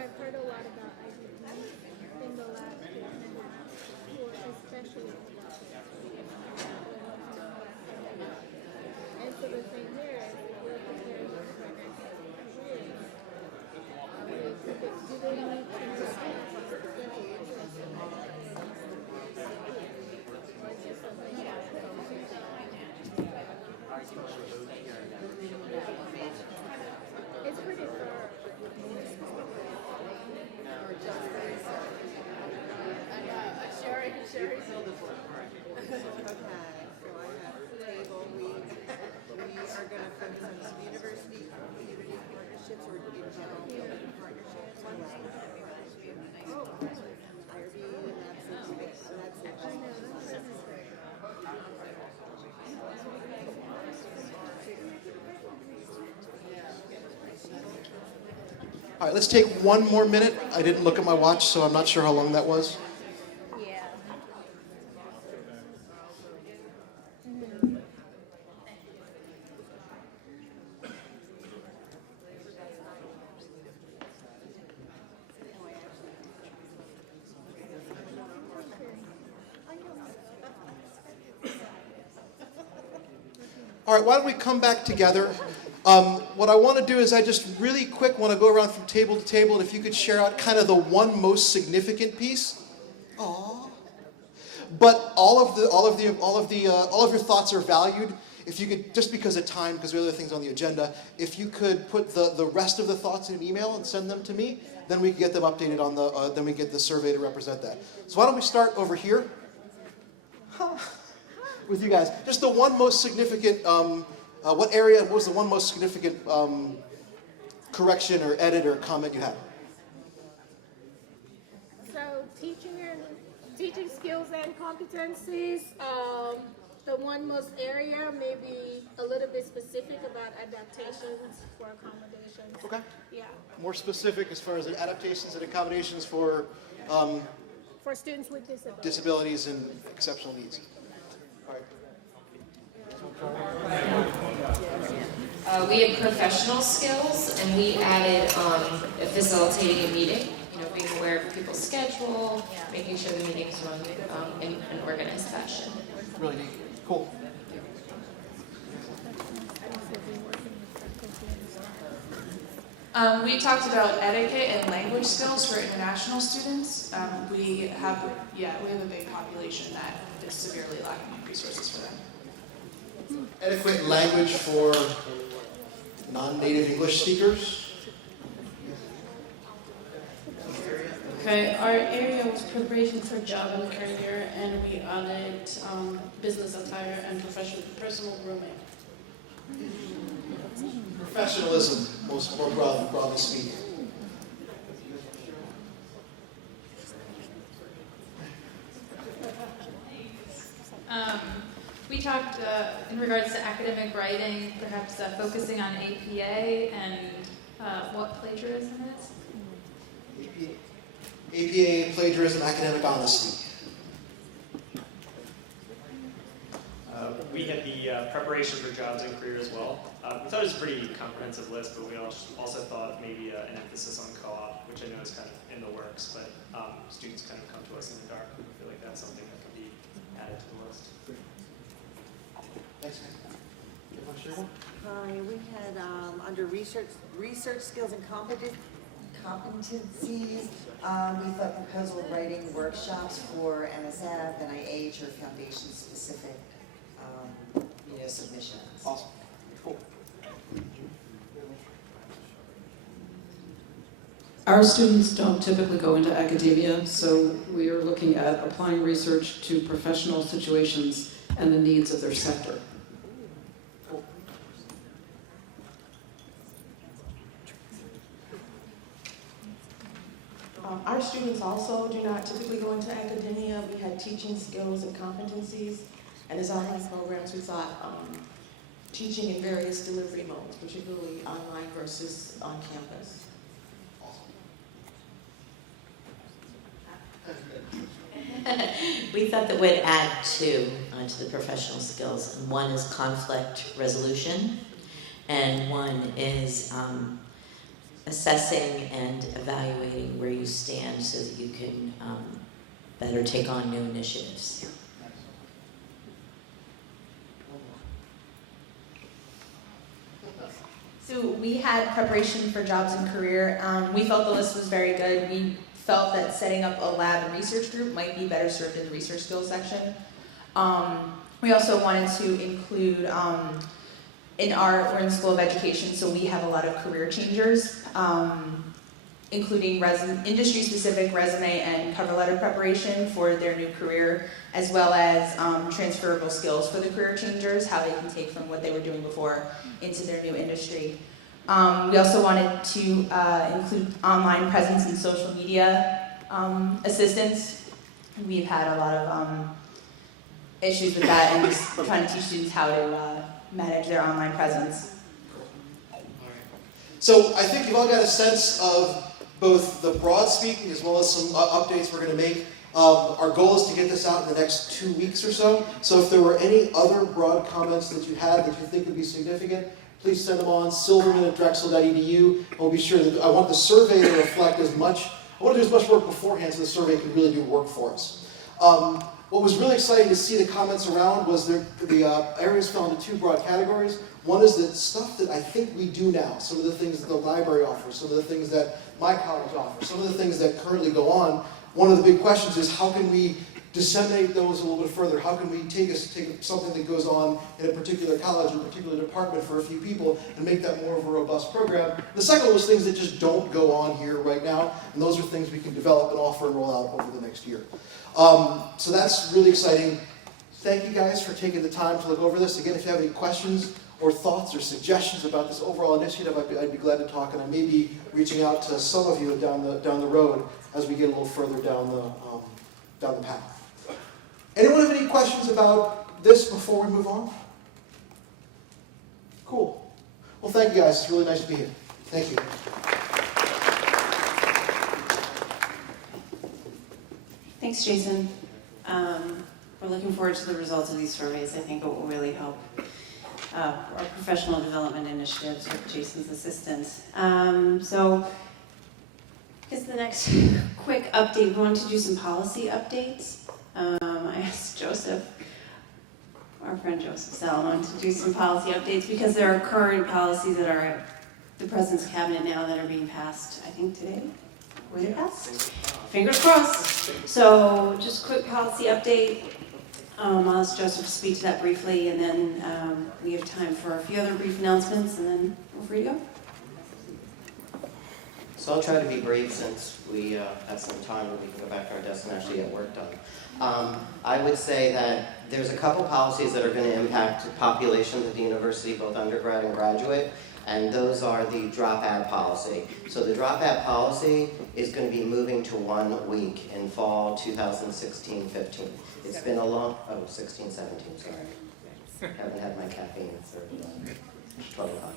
I've heard a lot about IDP in the last year and a half, or especially about and so the thing here is if we're preparing them for academic careers, do they need to understand specific interests in or is there something else? It's pretty far. Okay, so I have a table. We are going to focus on some university community partnerships or in general building partnerships. IRB, and that's All right, let's take one more minute. I didn't look at my watch, so I'm not sure how long that was. Yeah. All right, why don't we come back together? What I want to do is I just really quick want to go around from table to table, and if you could share out kind of the one most significant piece. Aww. But all of your thoughts are valued. If you could, just because of time, because there are other things on the agenda, if you could put the rest of the thoughts in an email and send them to me, then we can get them updated on the. Then we get the survey to represent that. So why don't we start over here with you guys? Just the one most significant. What was the one most significant correction or edit or comment you had? So teaching skills and competencies. The one most area may be a little bit specific about adaptations for accommodations. Okay. Yeah. More specific as far as adaptations and accommodations for students with disabilities. Disabilities and exceptional needs. All right. We had professional skills, and we added facilitating a meeting, being aware of people's schedule, making sure the meetings run in an organized fashion. Really neat. Cool. We talked about etiquette and language skills for international students. We have a big population that is severely lacking resources for them. Adequate language for non-native English speakers. Okay, our area was preparation for job and career, and we added business attire and personal grooming. Professionalism, more broadly speaking. We talked in regards to academic writing, perhaps focusing on APA and what plagiarism is. APA, plagiarism, academic honesty. We had the preparation for jobs and career as well. We thought it was a pretty comprehensive list, but we also thought maybe an emphasis on co-op, which I know is kind of in the works, but students kind of come to us in the dark. We feel like that's something that can be added to the list. Thanks, man. You want to share one? Hi, we had under research skills and competencies, we thought proposal writing workshops for NSF, NIH, or foundation-specific submissions. Awesome. Cool. Our students don't typically go into academia, so we are looking at applying research to professional situations and the needs of their sector. Our students also do not typically go into academia. We had teaching skills and competencies, and as online programs, we thought teaching in various delivery modes, particularly online versus on campus. We thought that we'd add two to the professional skills. And one is conflict resolution, and one is assessing and evaluating where you stand so that you can better take on new initiatives. So we had preparation for jobs and career. We felt the list was very good. We felt that setting up a lab and research group might be better served in the research skills section. We also wanted to include, we're in the School of Education, so we have a lot of career changers, including industry-specific resume and cover letter preparation for their new career, as well as transferable skills for the career changers, how they can take from what they were doing before into their new industry. We also wanted to include online presence and social media assistance. We've had a lot of issues with that and just trying to teach students how to manage their online presence. So I think you've all got a sense of both the broad speaking as well as some updates we're going to make. Our goal is to get this out in the next 2 weeks or so. So if there were any other broad comments that you had that you think would be significant, please send them on silverman@drexel.edu. We'll be sure that I want the survey to reflect I want to do as much work beforehand so the survey can really do work for us. What was really exciting to see the comments around was the areas fell into two broad categories. One is the stuff that I think we do now, some of the things that the library offers, some of the things that my college offers, some of the things that currently go on. One of the big questions is how can we disseminate those a little bit further? How can we take something that goes on in a particular college or a particular department for a few people and make that more of a robust program? The second was things that just don't go on here right now, and those are things we can develop and offer and roll out over the next year. So that's really exciting. Thank you guys for taking the time to look over this. Again, if you have any questions or thoughts or suggestions about this overall initiative, I'd be glad to talk, and I may be reaching out to some of you down the road as we get a little further down the path. Anyone have any questions about this before we move on? Cool. Well, thank you guys. It's really nice to be here. Thank you. Thanks, Jason. We're looking forward to the results of these surveys. I think it will really help our professional development initiatives with Jason's assistance. So guess the next quick update, we wanted to do some policy updates. I asked Joseph, our friend Joseph Salomon, to do some policy updates because there are current policies that are at the President's Cabinet now that are being passed, I think today. Was it passed? Fingers crossed. So just quick policy update. I'll ask Joseph to speak to that briefly, and then we have time for a few other brief announcements, and then we're free to go. So I'll try to be brief since we have some time where we can go back to our desk and actually get work done. I would say that there's a couple policies that are going to impact populations at the university, both undergrad and graduate, and those are the drop ad policy. So the drop ad policy is going to be moving to 1 week in fall 2016-15. It's been a long, 16-17, sorry. Haven't had my caffeine, it's 12 o'clock,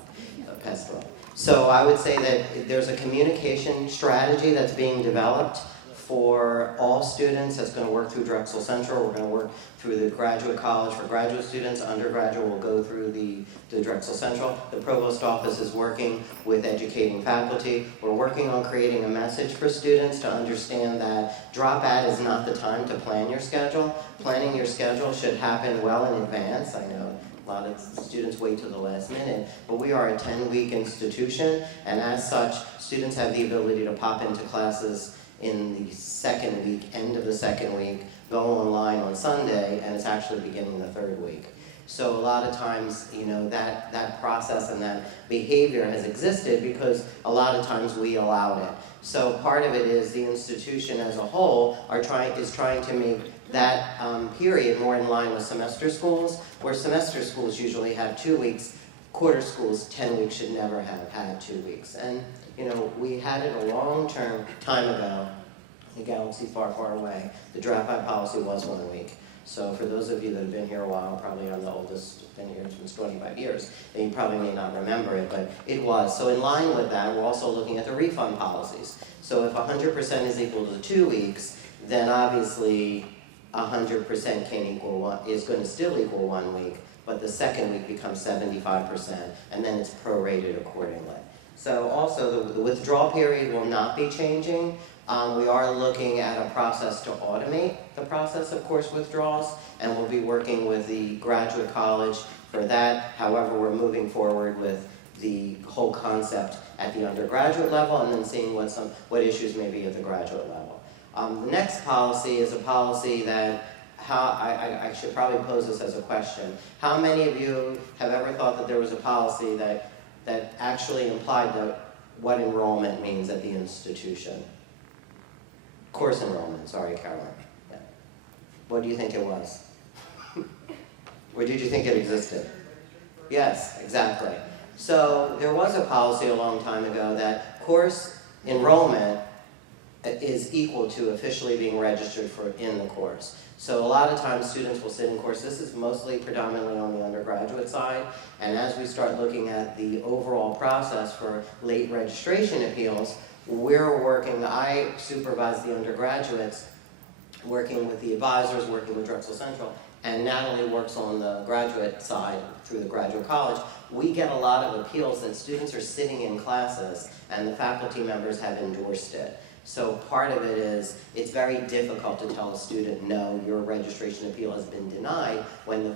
past 12. So I would say that there's a communication strategy that's being developed for all students that's going to work through Drexel Central. We're going to work through the graduate college for graduate students. Undergraduate will go through the Drexel Central. The provost office is working with educating faculty. We're working on creating a message for students to understand that drop ad is not the time to plan your schedule. Planning your schedule should happen well in advance. I know a lot of students wait till the last minute, but we are a 10-week institution, and as such, students have the ability to pop into classes in the second week, end of the second week, go online on Sunday, and it's actually beginning the third week. So a lot of times, you know, that process and that behavior has existed because a lot of times we allowed it. So part of it is the institution as a whole is trying to make that period more in line with semester schools, where semester schools usually have 2 weeks, quarter schools, 10 weeks should never have had 2 weeks. And you know, we had it a long time ago, in a galaxy far, far away. The dropout policy was 1 week. So for those of you that have been here a while, probably I'm the oldest, been here since 25 years, and you probably may not remember it, but it was. So in line with that, we're also looking at the refund policies. So if 100% is equal to 2 weeks, then obviously 100% is going to still equal 1 week, but the second week becomes 75%, and then it's prorated accordingly. So also the withdrawal period will not be changing. We are looking at a process to automate the process of course withdrawals, and we'll be working with the graduate college for that. However, we're moving forward with the whole concept at the undergraduate level and then seeing what issues may be at the graduate level. The next policy is a policy that I should probably pose this as a question. How many of you have ever thought that there was a policy that actually implied what enrollment means at the institution? Course enrollment, sorry, Caroline. Yeah. What do you think it was? Or did you think it existed? Yes, exactly. So there was a policy a long time ago that course enrollment is equal to officially being registered in the course. So a lot of times students will sit in course. This is mostly predominantly on the undergraduate side, and as we start looking at the overall process for late registration appeals, we're working, I supervise the undergraduates, working with the advisors, working with Drexel Central, and Natalie works on the graduate side through the graduate college. We get a lot of appeals that students are sitting in classes and the faculty members have endorsed it. So part of it is, it's very difficult to tell a student, no, your registration appeal has been denied, when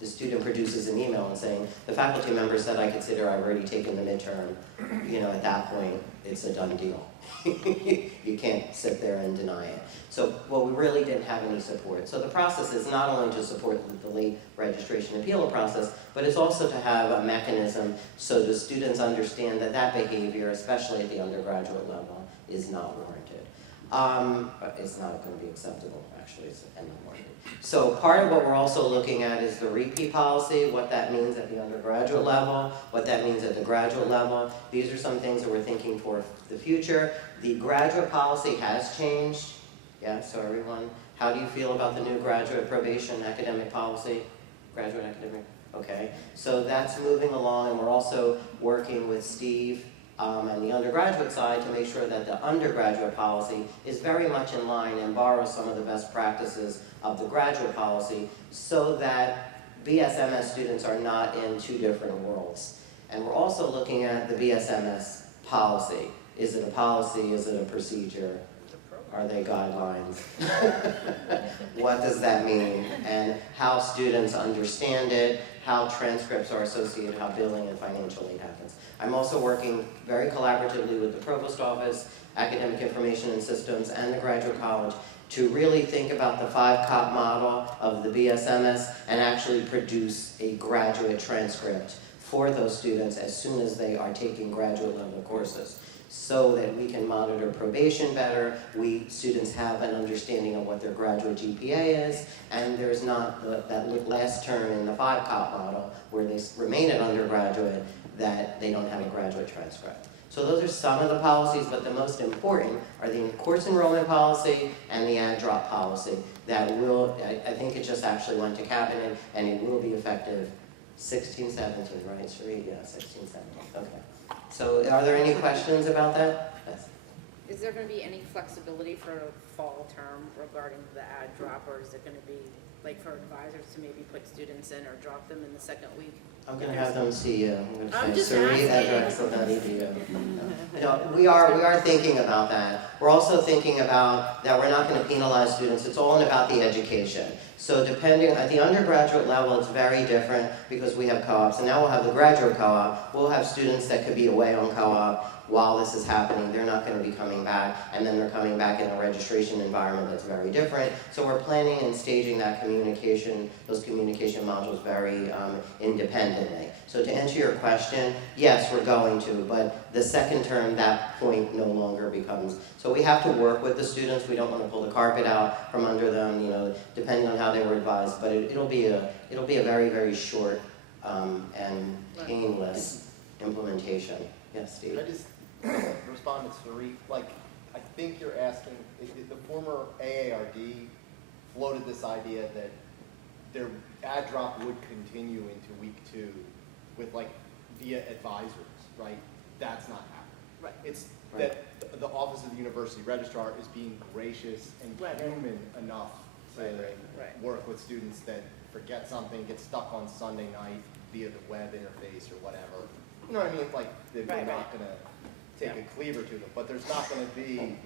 the student produces an email and saying, the faculty member said I consider I've already taken the midterm. You know, at that point, it's a done deal. You can't sit there and deny it. So, well, we really didn't have any support. So the process is not only to support the late registration appeal process, but it's also to have a mechanism so the students understand that that behavior, especially at the undergraduate level, is not warranted. It's not going to be acceptable, actually, it's not warranted. So part of what we're also looking at is the repeat policy, what that means at the undergraduate level, what that means at the graduate level. These are some things that we're thinking for the future. The graduate policy has changed. Yeah, so everyone, how do you feel about the new graduate probation academic policy? Graduate academic, okay. So that's moving along, and we're also working with Steve and the undergraduate side to make sure that the undergraduate policy is very much in line and borrows some of the best practices of the graduate policy so that BSMS students are not in two different worlds. And we're also looking at the BSMS policy. Is it a policy? Is it a procedure? Are they guidelines? What does that mean? And how students understand it, how transcripts are associated, how billing and financial aid happens. I'm also working very collaboratively with the provost office, academic information and systems, and the graduate college to really think about the 5-COP model of the BSMS and actually produce a graduate transcript for those students as soon as they are taking graduate level courses, so that we can monitor probation better, students have an understanding of what their graduate GPA is, and there's not that last term in the 5-COP model where they remain an undergraduate that they don't have a graduate transcript. So those are some of the policies, but the most important are the course enrollment policy and the ad drop policy that will, I think it just actually went to cabinet and it will be effective 16, 17, right, Sheree? Yeah, 16, 17, okay. So are there any questions about that? Yes. Is there going to be any flexibility for fall term regarding the ad drop, or is it going to be like for advisors to maybe put students in or drop them in the second week? I'm going to have them see you. I'm I'm going to just say, Sheree asking. No, we are thinking about that. We're also thinking about that we're not going to penalize students. It's all about the education. So depending, at the undergraduate level, it's very different because we have co-ops, and now we'll have the graduate co-op. We'll have students that could be away on co-op while this is happening. They're not going to be coming back, and then they're coming back in a registration environment that's very different. So we're planning and staging that communication, those communication modules very independently. So to answer your question, yes, we're going to, but the second term, that point no longer becomes. So we have to work with the students. We don't want to pull the carpet out from under them, you know, depending on how they were advised. But it'll be a very, very short and painless implementation. Yes, Steve. Can I just respond to Sheree? Like, I think you're asking, if the former AARD floated this idea that their ad drop would continue into week 2 with like via advisors, right? That's not happening. Right. It's that the Office of the University Registrar is being gracious and human enough to work with students that forget something, get stuck on Sunday night via the web interface or whatever. You know what I mean? Like, they're not going to take a cleaver to them, but there's not going to be,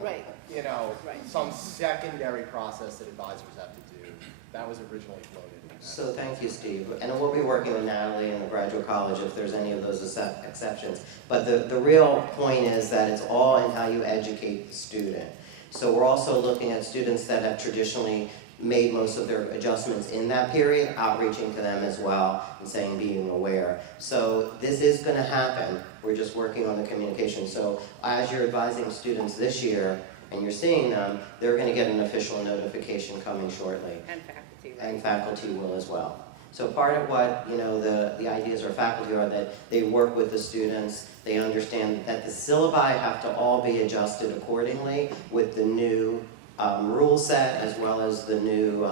you know, some secondary process that advisors have to do. That was originally floated. So thank you, Steve. And we'll be working with Natalie in the graduate college if there's any of those exceptions. But the real point is that it's all in how you educate the student. So we're also looking at students that have traditionally made most of their adjustments in that period, outreaching to them as well and saying, being aware. So this is going to happen. We're just working on the communication. So as you're advising students this year and you're seeing them, they're going to get an official notification coming shortly. And faculty, right? And faculty will as well. So part of what, you know, the ideas of faculty are that they work with the students, they understand that the syllabi have to all be adjusted accordingly with the new rule set as well as the new,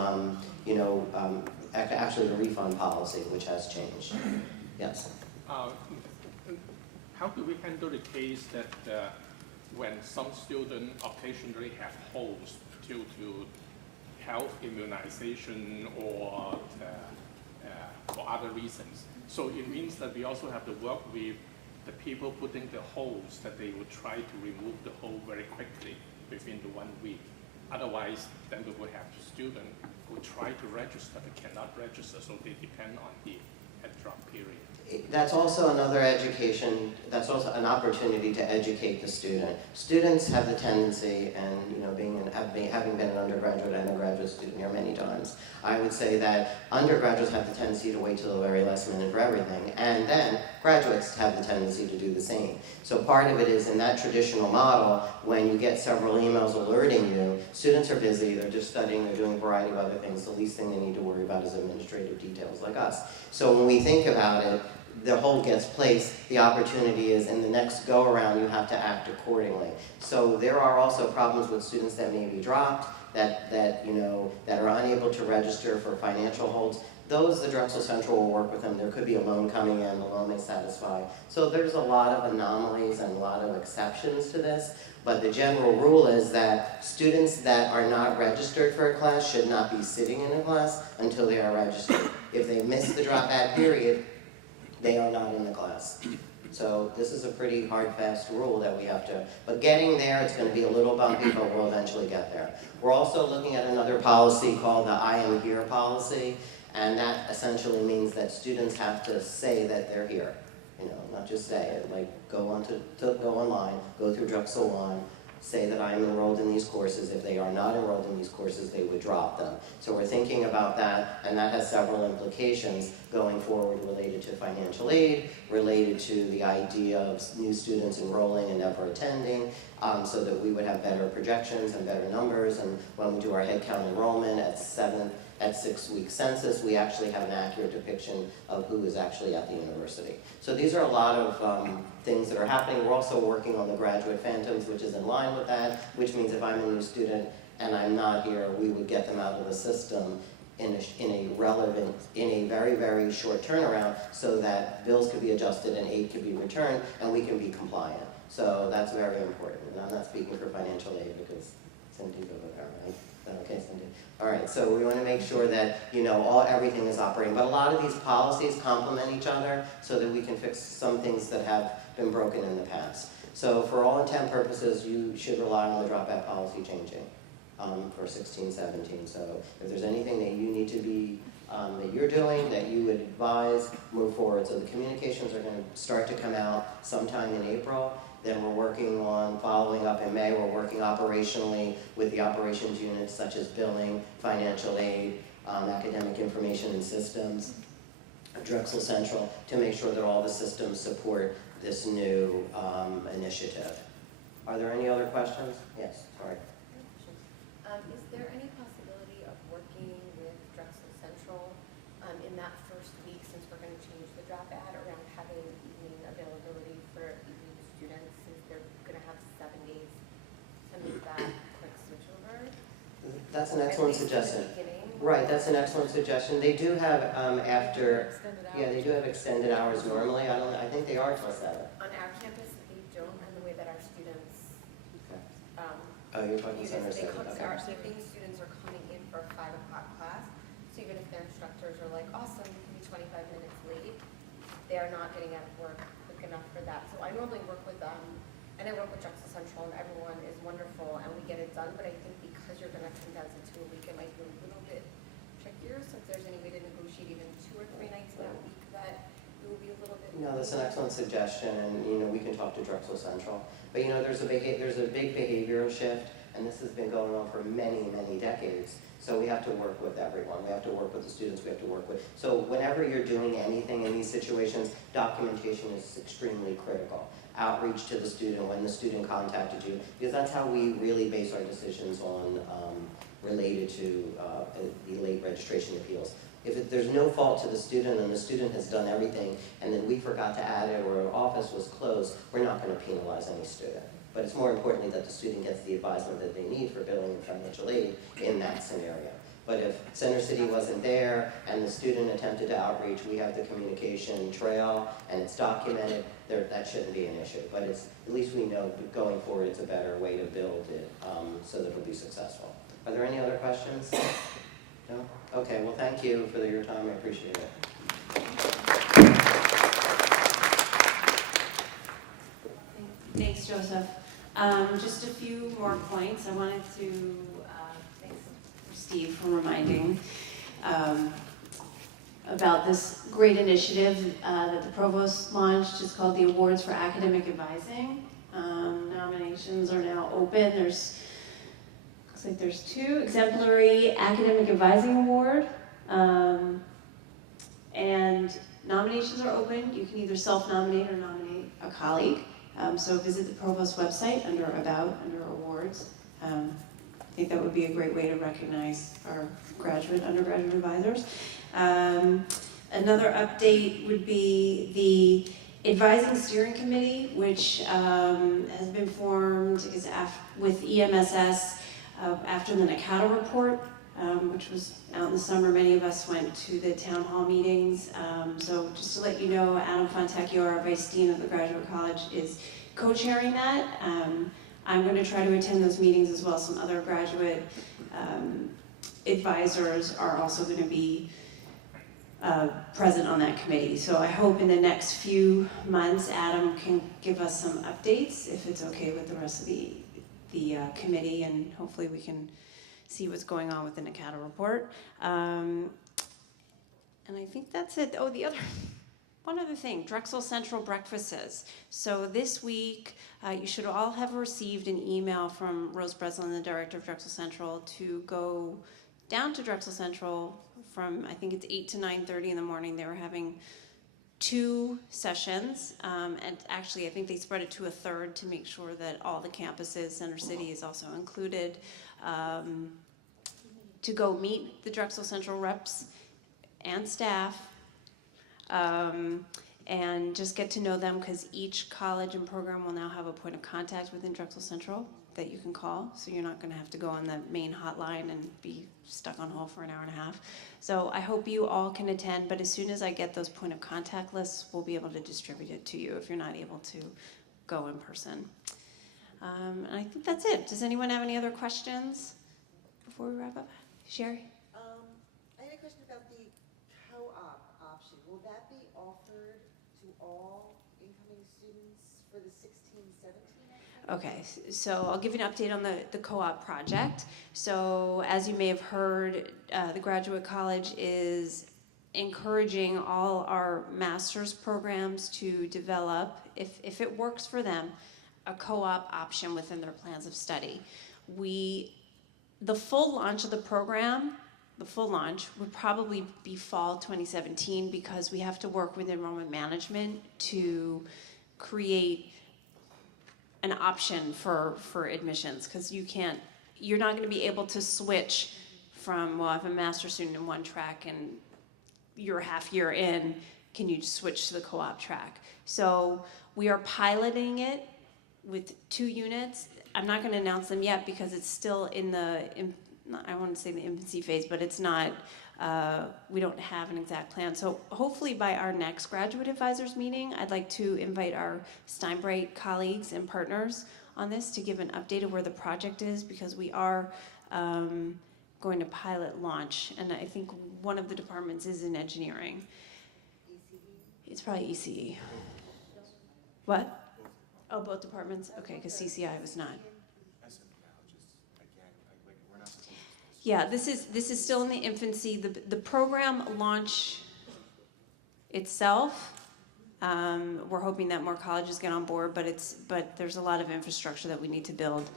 actually the refund policy, which has changed. Yes? How do we handle the case that when some students occasionally have holes due to health immunization or for other reasons? So it means that we also have to work with the people putting the holes, that they will try to remove the hole very quickly within the 1 week. Otherwise, then we will have the student who try to register but cannot register, so they depend on the head drop period. That's also another education, that's also an opportunity to educate the student. Students have the tendency, and you know, having been an undergraduate and a graduate student here many times, I would say that undergraduates have the tendency to wait till the very last minute for everything, and then graduates have the tendency to do the same. So part of it is in that traditional model, when you get several emails alerting you, students are busy, they're just studying, they're doing a variety of other things. The least thing they need to worry about is administrative details like us. So when we think about it, the hole gets placed, the opportunity is in the next go-around you have to act accordingly. So there are also problems with students that may be dropped, that are unable to register for financial holds. Those, the Drexel Central will work with them. There could be a loan coming in, the loan may satisfy. So there's a lot of anomalies and a lot of exceptions to this, but the general rule is that students that are not registered for a class should not be sitting in a class until they are registered. If they miss the drop-out period, they are not in the class. So this is a pretty hard, fast rule that we have to, but getting there, it's going to be a little bumpy, but we'll eventually get there. We're also looking at another policy called the I am here policy, and that essentially means that students have to say that they're here. You know, not just say it, like go online, go through Drexel One, say that I am enrolled in these courses. If they are not enrolled in these courses, they would drop them. So we're thinking about that, and that has several implications going forward related to financial aid, related to the idea of new students enrolling and never attending, so that we would have better projections and better numbers. And when we do our headcount enrollment at 6-week census, we actually have an accurate depiction of who is actually at the university. So these are a lot of things that are happening. We're also working on the graduate phantoms, which is in line with that, which means if I'm a new student and I'm not here, we would get them out of the system in a very, very short turnaround so that bills could be adjusted and aid could be returned and we can be compliant. So that's very important. And I'm not speaking for financial aid because Cindy's over there, right? Is that okay, Cindy? All right, so we want to make sure that, you know, everything is operating. But a lot of these policies complement each other so that we can fix some things that have been broken in the past. So for all intent purposes, you should rely on the dropout policy changing for 16, 17. So if there's anything that you need to be, that you're doing, that you would advise, move forward. So the communications are going to start to come out sometime in April. Then we're working on following up in May. We're working operationally with the operations units such as billing, financial aid, academic information and systems, Drexel Central, to make sure that all the systems support this new initiative. Are there any other questions? Yes, sorry. Is there any possibility of working with Drexel Central in that first week, since we're going to change the drop ad, around having evening availability for evening students, since they're going to have 7 days to make that quick switchover? That's an excellent suggestion. Right, that's an excellent suggestion. They do have they do have extended hours normally. I think they are till 7. On our campus, they don't, and the way that our students. Okay. Oh, you're talking Center City. Okay. Our evening students are coming in for a 5 o'clock class, so even if their instructors are like, awesome, you can be 25 minutes late, they are not getting out of work quick enough for that. So I normally work with them, and I work with Drexel Central, and everyone is wonderful, and we get it done, but I think because you're going to condense it to a week, it might be a little bit trickier. So if there's any way to negotiate even 2 or 3 nights in that week, that it will be a little bit. No, that's an excellent suggestion, and we can talk to Drexel Central. But there's a big behavioral shift, and this has been going on for many, many decades. So we have to work with everyone. We have to work with the students. We have to work with. So whenever you're doing anything in these situations, documentation is extremely critical. Outreach to the student when the student contacted you, because that's how we really base our decisions on related to the late registration appeals. If there's no fault to the student and the student has done everything and then we forgot to add it or an office was closed, we're not going to penalize any student. But it's more importantly that the student gets the advisement that they need for billing and financial aid in that scenario. But if Center City wasn't there and the student attempted to outreach, we have the communication trail and it's documented, that shouldn't be an issue. But at least we know going forward it's a better way to build it so that it'll be successful. Are there any other questions? No? Okay, well thank you for your time, I appreciate it. Thanks, Joseph. Just a few more points. I wanted to thanks for Steve for reminding about this great initiative that the provost launched. It's called the Awards for Academic Advising. Nominations are now open. Looks like there's 2. Exemplary Academic Advising Award. And nominations are open. You can either self-nominate or nominate a colleague. So visit the Provost website under About, under Awards. I think that would be a great way to recognize our undergraduate advisors. Another update would be the Advising Steering Committee, which has been formed with EMSS after the NACADA report, which was out in the summer. Many of us went to the town hall meetings. So just to let you know, Adam Fontecchio, our Vice Dean of the Graduate College, is co-chairing that. I'm going to try to attend those meetings as well. Some other graduate advisors are also going to be present on that committee. So I hope in the next few months, Adam can give us some updates, if it's okay with the rest of the committee, and hopefully we can see what's going on with the NACADA report. And I think that's it. Oh, one other thing, Drexel Central breakfasts. So this week, you should all have received an email from Rose Breslin, the director of Drexel Central, to go down to Drexel Central from, I think it's 8 to 9:30 in the morning. They were having 2 sessions, and actually I think they spread it to a third to make sure that all the campuses, Center City is also included, to go meet the Drexel Central reps and staff, and just get to know them, because each college and program will now have a point of contact within Drexel Central that you can call, so you're not going to have to go on the main hotline and be stuck on hold for an hour and a half. So I hope you all can attend, but as soon as I get those point of contact lists, we'll be able to distribute it to you if you're not able to go in person. And I think that's it. Does anyone have any other questions before we wrap up? Sherry? I had a question about the co-op option. Will that be offered to all incoming students for the 16-17? Okay, so I'll give you an update on the co-op project. So as you may have heard, the Graduate College is encouraging all our master's programs to develop, if it works for them, a co-op option within their plans of study. The full launch of the program, would probably be fall 2017, because we have to work with enrollment management to create an option for admissions, because you're not going to be able to switch from, well, I have a master's student in one track and you're half year in, can you switch to the co-op track? So we are piloting it with 2 units. I'm not going to announce them yet because it's still in I want to say the infancy phase, but it's not, we don't have an exact plan. So hopefully by our next graduate advisors meeting, I'd like to invite our Steinbright colleagues and partners on this to give an update of where the project is, because we are going to pilot launch, and I think one of the departments is in engineering. It's probably ECE. What? Oh, both departments? Okay, because CCI was not. Yeah, this is still in the infancy. The program launch itself, we're hoping that more colleges get on board, but there's a lot of infrastructure that we need to build.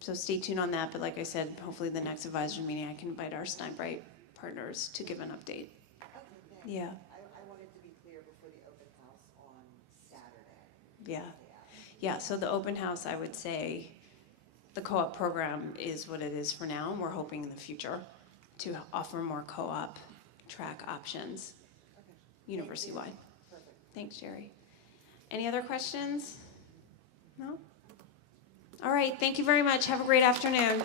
So stay tuned on that. But like I said, hopefully the next advisory meeting, I can invite our Steinbright partners to give an update. Okay, thanks. Yeah. I wanted to be clear before the open house on Saturday. Yeah. So the open house, I would say, the co-op program is what it is for now, and we're hoping in the future to offer more co-op track options, university-wide. Thanks, Jerry. Any other questions? No? All right, thank you very much. Have a great afternoon.